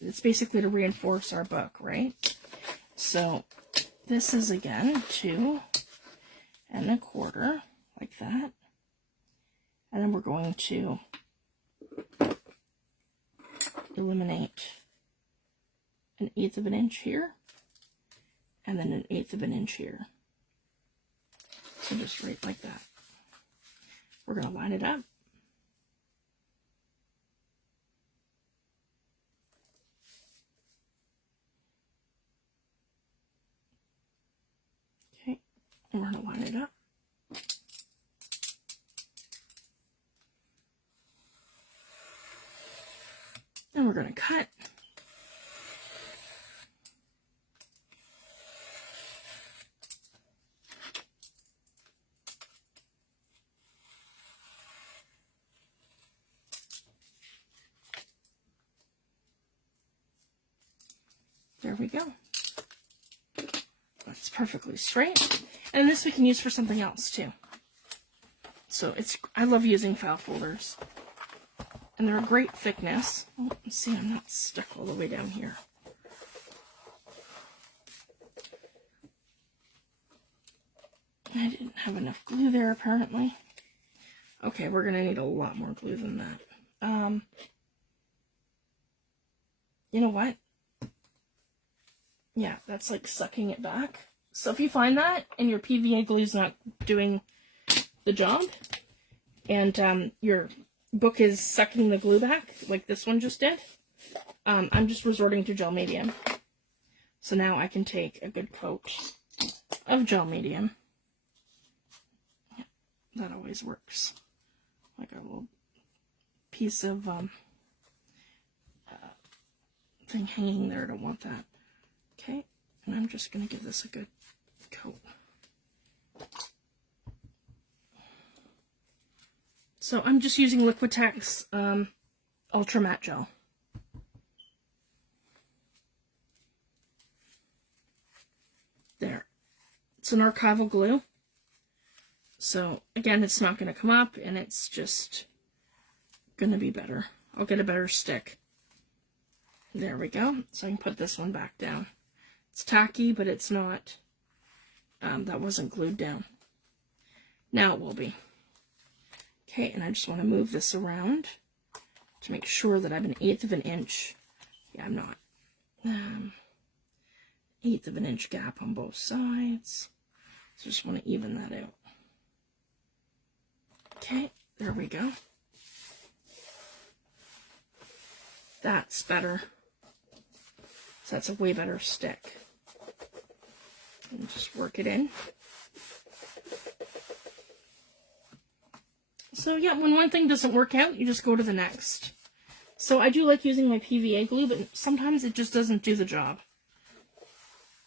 It's basically to reinforce our book, right? So this is, again, 2 1/4, like that. And then we're going to eliminate 1/8 of an inch here. And then 1/8 of an inch here. So just right like that. We're going to line it up. Okay, and we're going to line it up. And we're going to cut. There we go. That's perfectly straight. And this we can use for something else too. So I love using file folders. And they're a great thickness. Oh, let's see, I'm not stuck all the way down here. I didn't have enough glue there apparently. Okay, we're gonna need a lot more glue than that. You know what? Yeah, that's like sucking it back. So if you find that and your PVA glue's not doing the job, and your book is sucking the glue back, like this one just did, I'm just resorting to gel medium. So now I can take a good coat of gel medium. Yeah, that always works. Like a little piece of thing hanging there. I don't want that. Okay, and I'm just going to give this a good coat. So I'm just using Liquitex Ultra Matte Gel. It's an archival glue. So again, it's not going to come up, and it's just going to be better. I'll get a better stick. There we go. So I can put this one back down. It's tacky, but it's not, that wasn't glued down. Now it will be. Okay, and I just want to move this around to make sure that I have 1/8 of an inch. Yeah, I'm not. 1/8 of an inch gap on both sides. So just want to even that out. Okay, there we go. That's better. So that's a way better stick. And just work it in. So yeah, when one thing doesn't work out, you just go to the next. So I do like using my PVA glue, but sometimes it just doesn't do the job.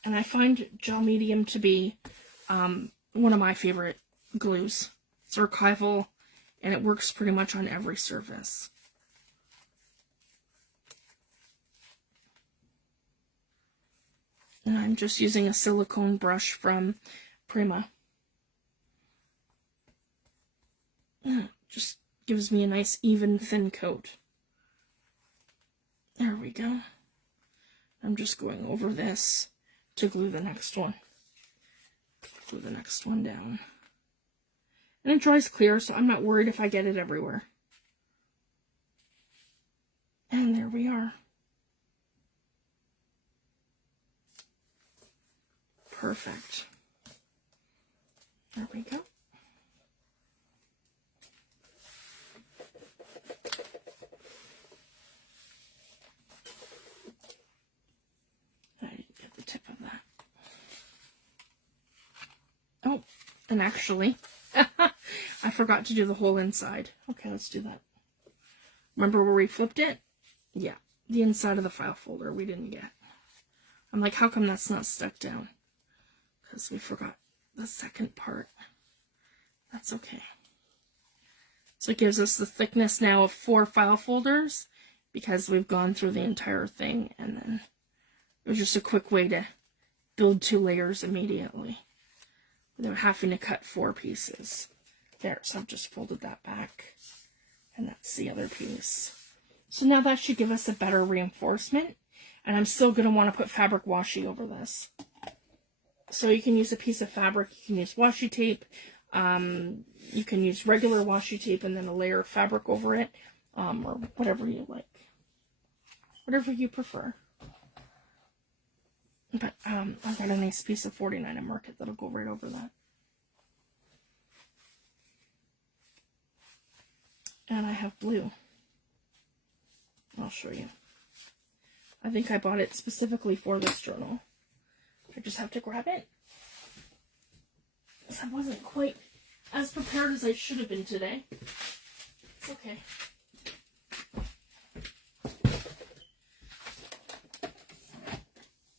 And I find gel medium to be one of my favorite glues. It's archival, and it works pretty much on every surface. And I'm just using a silicone brush from Prima. Just gives me a nice even thin coat. There we go. I'm just going over this to glue the next one. Glue the next one down. And it dries clear, so I'm not worried if I get it everywhere. And there we are. Perfect. There we go. I didn't get the tip of that. Oh, and actually, I forgot to do the whole inside. Okay, let's do that. Remember where we flipped it? Yeah, the inside of the file folder we didn't get. I'm like, how come that's not stuck down? Because we forgot the second part. That's okay. So it gives us the thickness now of 4 file folders because we've gone through the entire thing, and then it was just a quick way to build 2 layers immediately without having to cut 4 pieces. There, so I've just folded that back, and that's the other piece. So now that should give us a better reinforcement, and I'm still going to want to put fabric washi over this. So you can use a piece of fabric, you can use washi tape, you can use regular washi tape and then a layer of fabric over it, or whatever you like. Whatever you prefer. But I've got a nice piece of 49 at Market that'll go right over that. And I have blue. I'll show you. I think I bought it specifically for this journal. I just have to grab it. Because I wasn't quite as prepared as I should have been today. It's okay.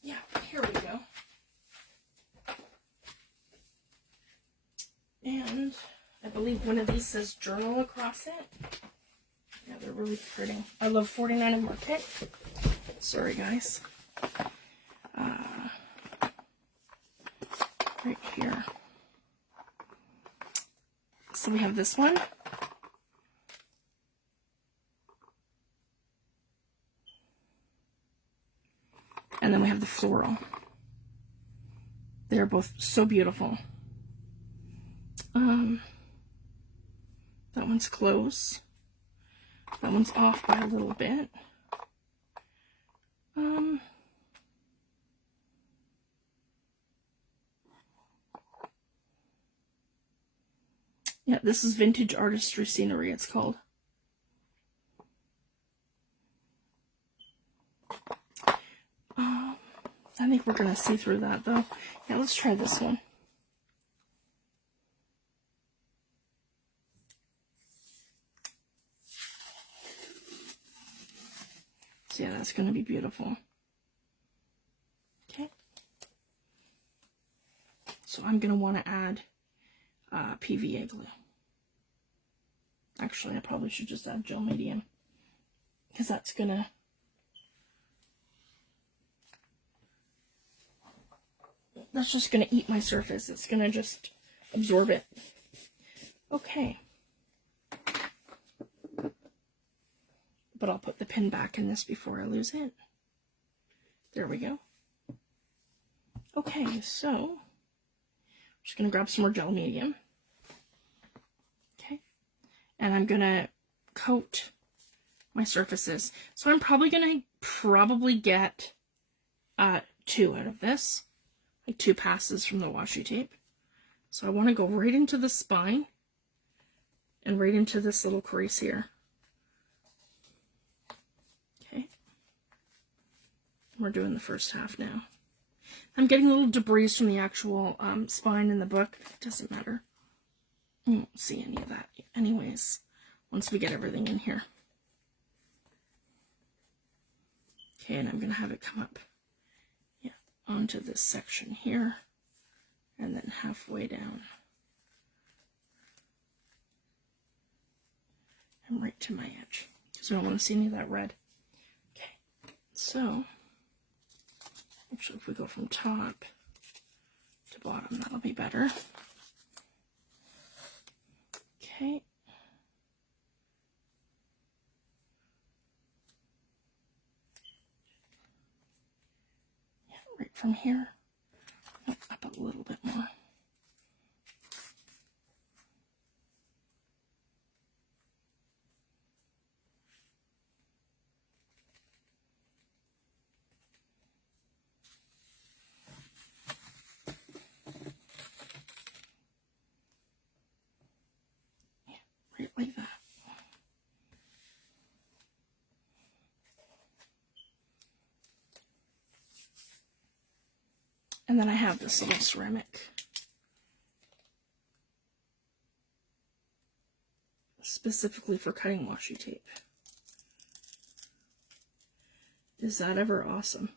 Yeah, here we go. And I believe one of these says journal across it. Yeah, they're really pretty. I love 49 at Market. Sorry, guys. Right here. So we have this one. And then we have the floral. They're both so beautiful. That one's close. That one's off by a little bit. Yeah, this is Vintage Artistry Scenery, it's called. I think we're going to see through that, though. Yeah, let's try this one. So yeah, that's going to be beautiful. Okay. So I'm going to want to add PVA glue. Actually, I probably should just add gel medium, because that's going to that's just going to eat my surface. It's going to just absorb it. Okay. But I'll put the pin back in this before I lose it. There we go. Okay, so I'm just going to grab some more gel medium. Okay. And I'm going to coat my surfaces. So I'm probably going to get 2 out of this. Like 2 passes from the washi tape. So I want to go right into the spine and right into this little crease here. Okay. We're doing the first half now. I'm getting little debris from the actual spine in the book. It doesn't matter. You won't see any of that anyways once we get everything in here. Okay, and I'm going to have it come up onto this section here and then halfway down and right to my edge because I don't want to see any of that red. Okay, so actually if we go from top to bottom, that'll be better. Okay. Right from here, up a little bit more. Yeah, right like that. And then I have this little ceramic specifically for cutting washi tape. Is that ever awesome?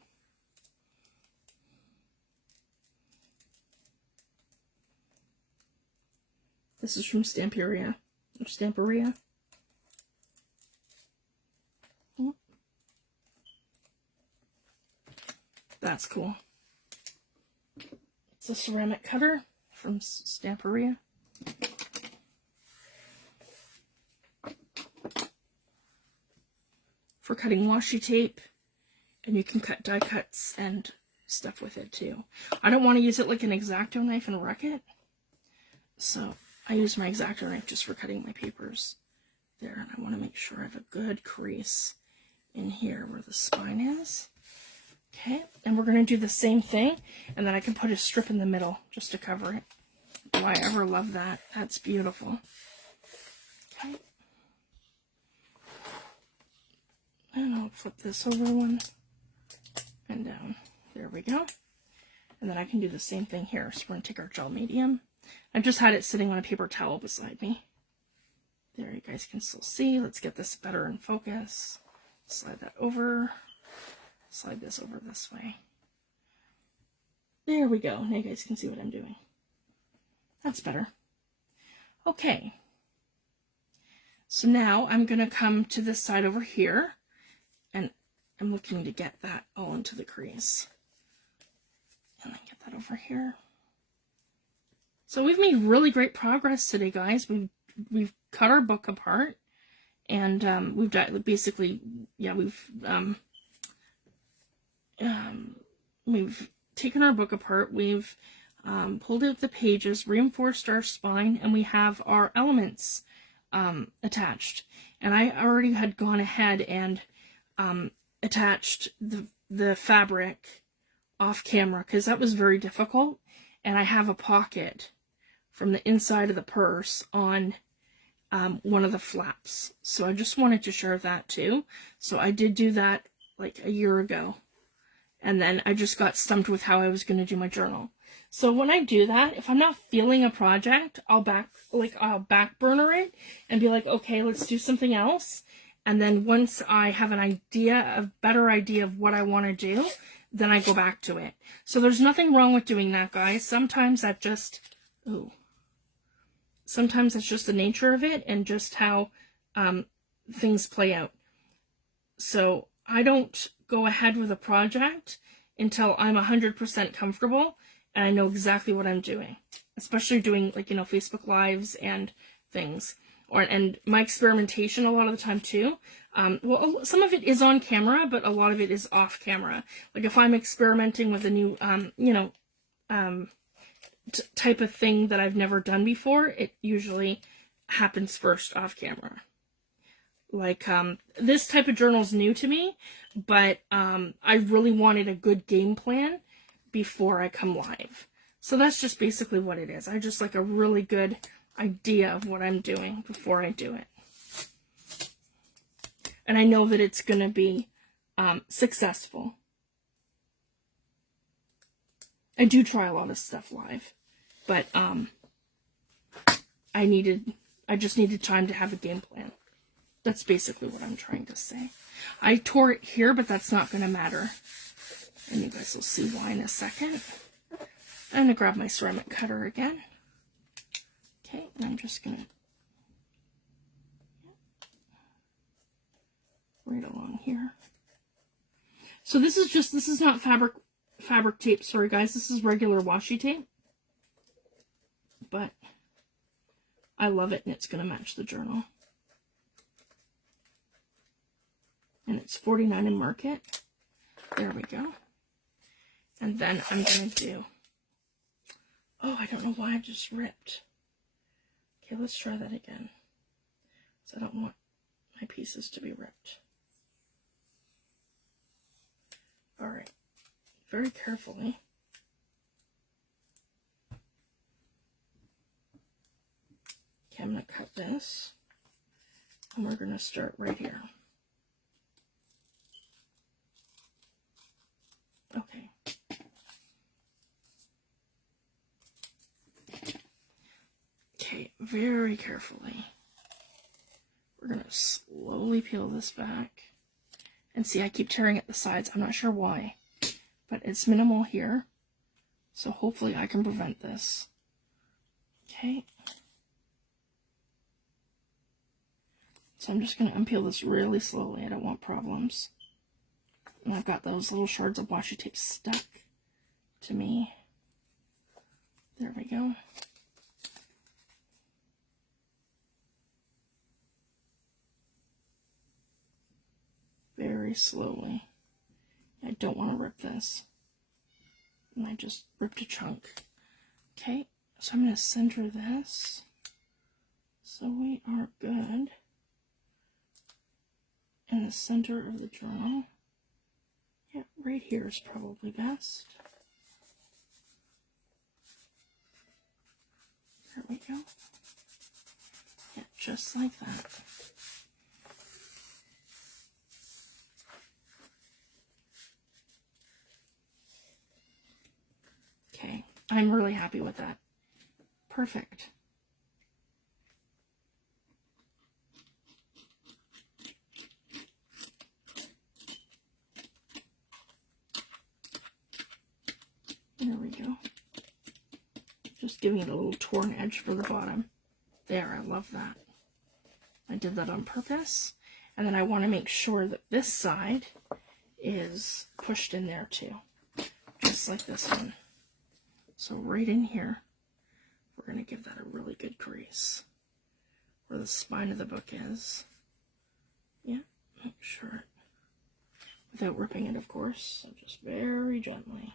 This is from Stamperia. Or Stamperia. That's cool. It's a ceramic cutter from Stamperia. For cutting washi tape, and you can cut die cuts and stuff with it too. I don't want to use it like an X-Acto knife and wreck it, so I use my X-Acto knife just for cutting my papers there, and I want to make sure I have a good crease in here where the spine is. Okay, and we're going to do the same thing, and then I can put a strip in the middle just to cover it. Do I ever love that? That's beautiful. Okay. And I'll flip this over one and down. There we go. And then I can do the same thing here. So we're going to take our gel medium. I've just had it sitting on a paper towel beside me. There, you guys can still see. Let's get this better in focus. Slide that over. Slide this over this way. There we go. Now you guys can see what I'm doing. That's better. Okay. So now I'm going to come to this side over here, and I'm looking to get that all into the crease. And then get that over here. So we've made really great progress today, guys. We've cut our book apart, and we've done basically, yeah, we've taken our book apart, we've pulled out the pages, reinforced our spine, and we have our elements attached. And I already had gone ahead and attached the fabric off camera because that was very difficult. And I have a pocket from the inside of the purse on one of the flaps. So I just wanted to share that too. So I did do that like a year ago. And then I just got stumped with how I was going to do my journal. So when I do that, if I'm not feeling a project, I'll back burner it and be like, okay, let's do something else. And then once I have a better idea of what I want to do, then I go back to it. So there's nothing wrong with doing that, guys. Sometimes that's just the nature of it and just how things play out. So I don't go ahead with a project until I'm 100% comfortable and I know exactly what I'm doing, especially doing, like, you know, Facebook Lives and things. And my experimentation a lot of the time too. Well, some of it is on camera, but a lot of it is off camera. Like if I'm experimenting with a new, you know, type of thing that I've never done before, it usually happens first off camera. Like, this type of journal is new to me, but I really wanted a good game plan before I come live. So that's just basically what it is. I just like a really good idea of what I'm doing before I do it. And I know that it's going to be successful. I do try a lot of stuff live, but I just needed time to have a game plan. That's basically what I'm trying to say. I tore it here, but that's not going to matter. And you guys will see why in a second. I'm going to grab my ceramic cutter again. Okay, and I'm just going to right along here. So this is not fabric tape, sorry guys. This is regular washi tape. But I love it, and it's going to match the journal. And it's $49 in Market. There we go. And then I'm going to do, oh, I don't know why I just ripped. Okay, let's try that again. So I don't want my pieces to be ripped. All right, very carefully. Okay, I'm going to cut this, and we're going to start right here. Okay. Okay, very carefully. We're going to slowly peel this back. And see, I keep tearing at the sides. I'm not sure why. But it's minimal here. So hopefully I can prevent this. Okay. So I'm just going to unpeel this really slowly. I don't want problems. And I've got those little shards of washi tape stuck to me. There we go. Very slowly. I don't want to rip this. And I just ripped a chunk. Okay, so I'm going to center this. So we are good in the center of the journal. Yeah, right here is probably best. There we go. Yeah, just like that. Okay, I'm really happy with that. Perfect. There we go. Just giving it a little torn edge for the bottom. There, I love that. I did that on purpose. And then I want to make sure that this side is pushed in there too. Just like this one. So right in here, we're going to give that a really good crease. Where the spine of the book is. Yeah, make sure. Without ripping it, of course. So just very gently.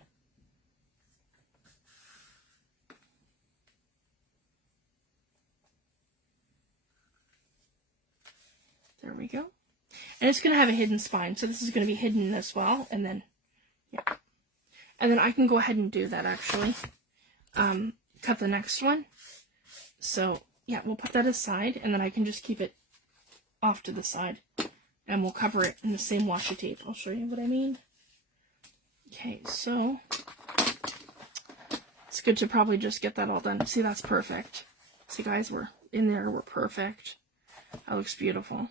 There we go. And it's going to have a hidden spine, so this is going to be hidden as well. And then, yeah. And then I can go ahead and do that, actually. Cut the next one. So, yeah, we'll put that aside, and then I can just keep it off to the side. And we'll cover it in the same washi tape. I'll show you what I mean. Okay, so it's good to probably just get that all done. See, that's perfect. See, guys, we're in there. We're perfect. That looks beautiful.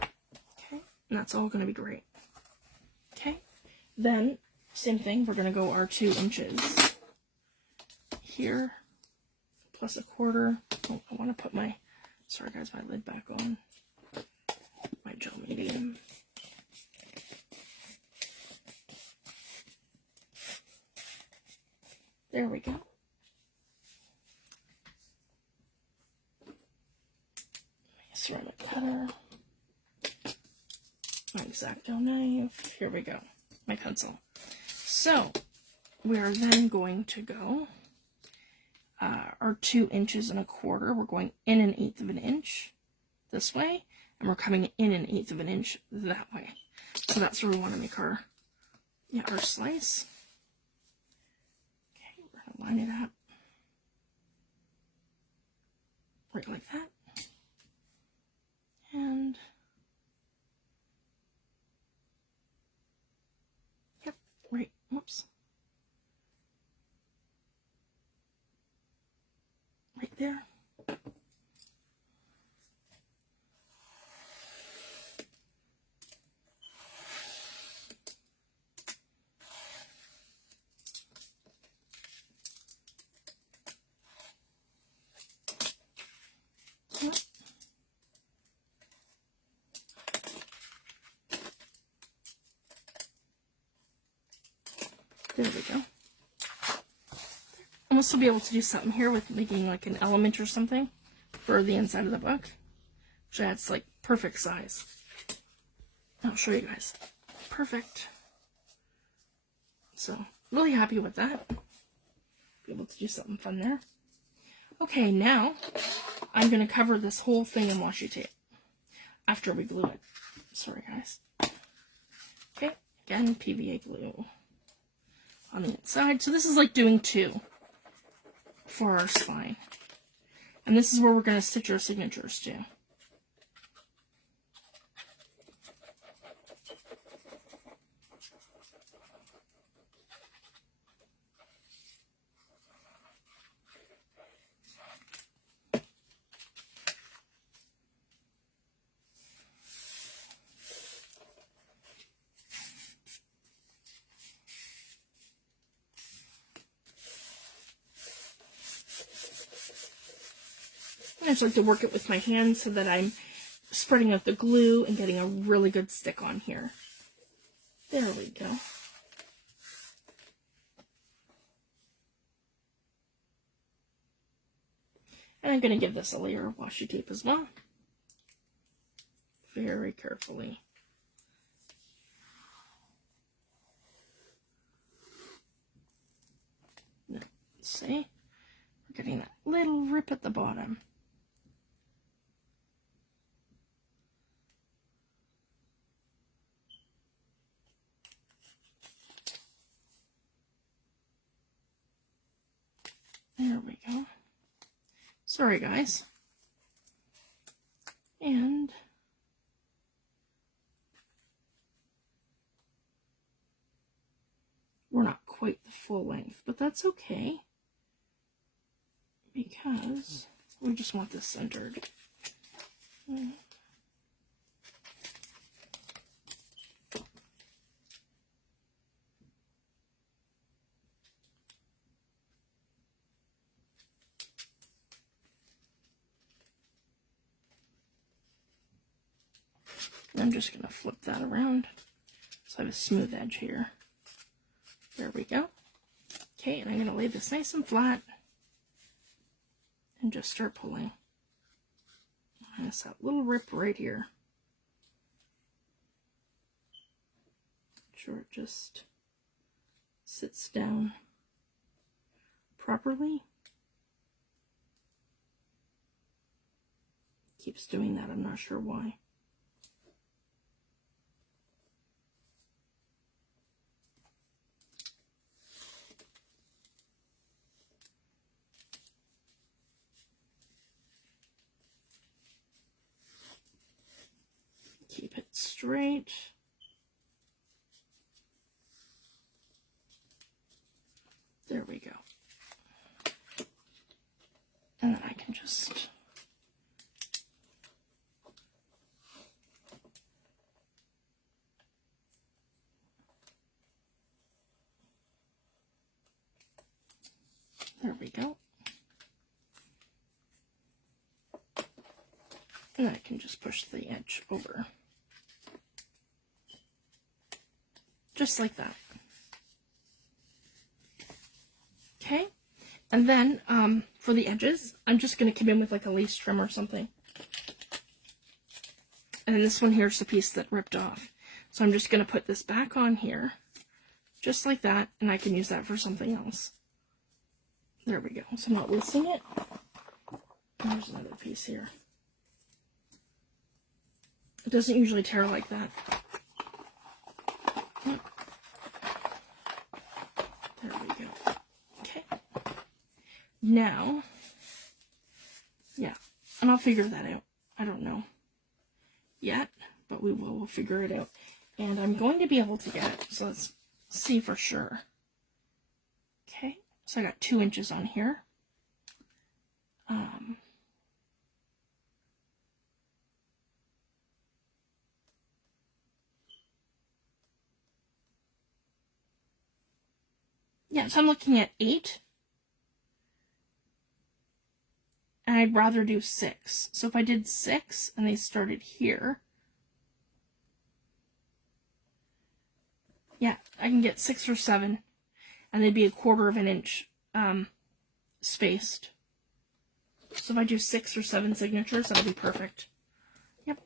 Okay, and that's all going to be great. Okay, then, same thing. We're going to go our 2 inches here, plus a quarter. Oh, I want to put my, sorry guys, my lid back on. My gel medium. There we go. Ceramic cutter. My X-Acto knife. Here we go. My pencil. So, we are then going to go our 2 inches and a quarter. We're going in 1/8 of an inch this way, and we're coming in 1/8 of an inch that way. So that's where we want to make our slice. Okay, we're going to line it up right like that. And yep, right, whoops. Right there. Yep. There we go. I'm also be able to do something here with making like an element or something for the inside of the book, which adds like perfect size. I'll show you guys. Perfect. So really happy with that. Be able to do something fun there. Okay, now I'm going to cover this whole thing in washi tape after we glue it. Sorry guys. Okay, again PVA glue on the inside. So this is like doing 2 for our spine. And this is where we're going to stitch our signatures to. I just like to work it with my hands so that I'm spreading out the glue and getting a really good stick on here. There we go. And I'm going to give this a layer of washi tape as well. Very carefully. Now, see? We're getting that little rip at the bottom. There we go. Sorry, guys. And we're not quite the full length, but that's okay because we just want this centered. I'm just going to flip that around so I have a smooth edge here. There we go. Okay, and I'm going to lay this nice and flat and just start pulling. Minus that little rip right here. Make sure it just sits down properly. Keeps doing that, I'm not sure why. Keep it straight. There we go. And then I can just there we go. And I can just push the edge over. Just like that. Okay. And then, for the edges, I'm just going to come in with like a lace trim or something. And this one here's the piece that ripped off. So I'm just going to put this back on here, just like that, and I can use that for something else. There we go. So I'm not loosening it. There's another piece here. It doesn't usually tear like that. There we go. Okay. Now, yeah, and I'll figure that out. I don't know yet, but we'll figure it out. And I'm going to be able to get it, so let's see for sure. Okay, so I got 2 inches on here. Yeah, so I'm looking at 8. And I'd rather do 6. So if I did 6 and they started here, yeah, I can get 6 or 7, and they'd be 1/4 of an inch spaced. So if I do 6 or 7 signatures, that'll be perfect. Yep.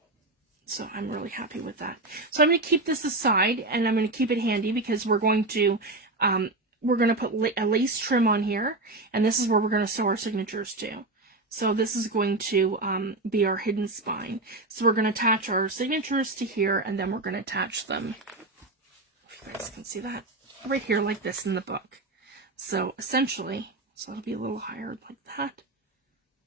So I'm really happy with that. So I'm going to keep this aside, and I'm going to keep it handy because we're going to put a lace trim on here, and this is where we're going to sew our signatures to. So this is going to be our hidden spine. So we're going to attach our signatures to here, and then we're going to attach them, if you guys can see that, right here like this in the book. So essentially, so it'll be a little higher like that.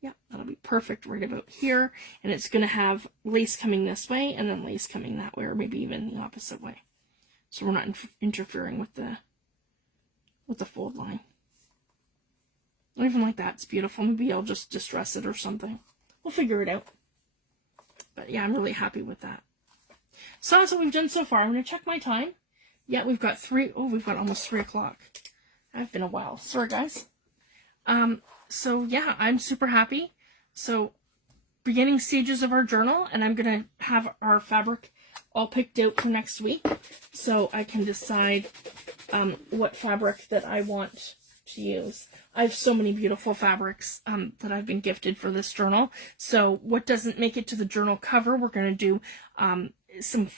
Yeah, that'll be perfect right about here. And it's going to have lace coming this way and then lace coming that way, or maybe even the opposite way. So we're not interfering with the fold line. Even like that, it's beautiful. Maybe I'll just distress it or something. We'll figure it out. But yeah, I'm really happy with that. So that's what we've done so far. I'm going to check my time. Yeah, we've got we've got almost 3 o'clock. I've been a while. Sorry, guys. So yeah, I'm super happy. So beginning stages of our journal, and I'm going to have our fabric all picked out for next week, so I can decide what fabric that I want to use. I have so many beautiful fabrics that I've been gifted for this journal. So what doesn't make it to the journal cover, we're going to do some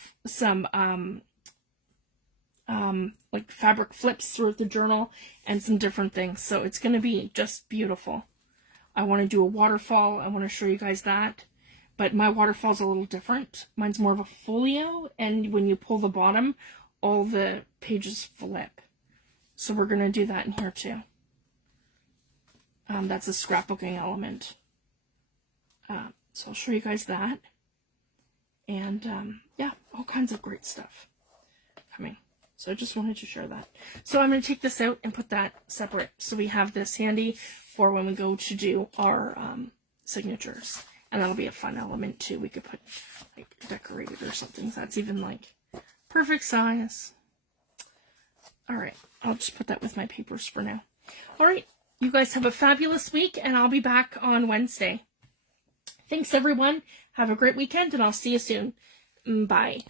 like fabric flips throughout the journal and some different things. So it's going to be just beautiful. I want to do a waterfall. I want to show you guys that. But my waterfall's a little different. Mine's more of a folio, and when you pull the bottom, all the pages flip. So we're going to do that in here too. That's a scrapbooking element. So I'll show you guys that. And yeah, all kinds of great stuff coming. So I just wanted to share that. So I'm going to take this out and put that separate, so we have this handy for when we go to do our signatures. And that'll be a fun element too. We could put like decorated or something. So that's even like perfect size. All right, I'll just put that with my papers for now. All right, you guys have a fabulous week, and I'll be back on Wednesday. Thanks, everyone. Have a great weekend, and I'll see you soon. Bye.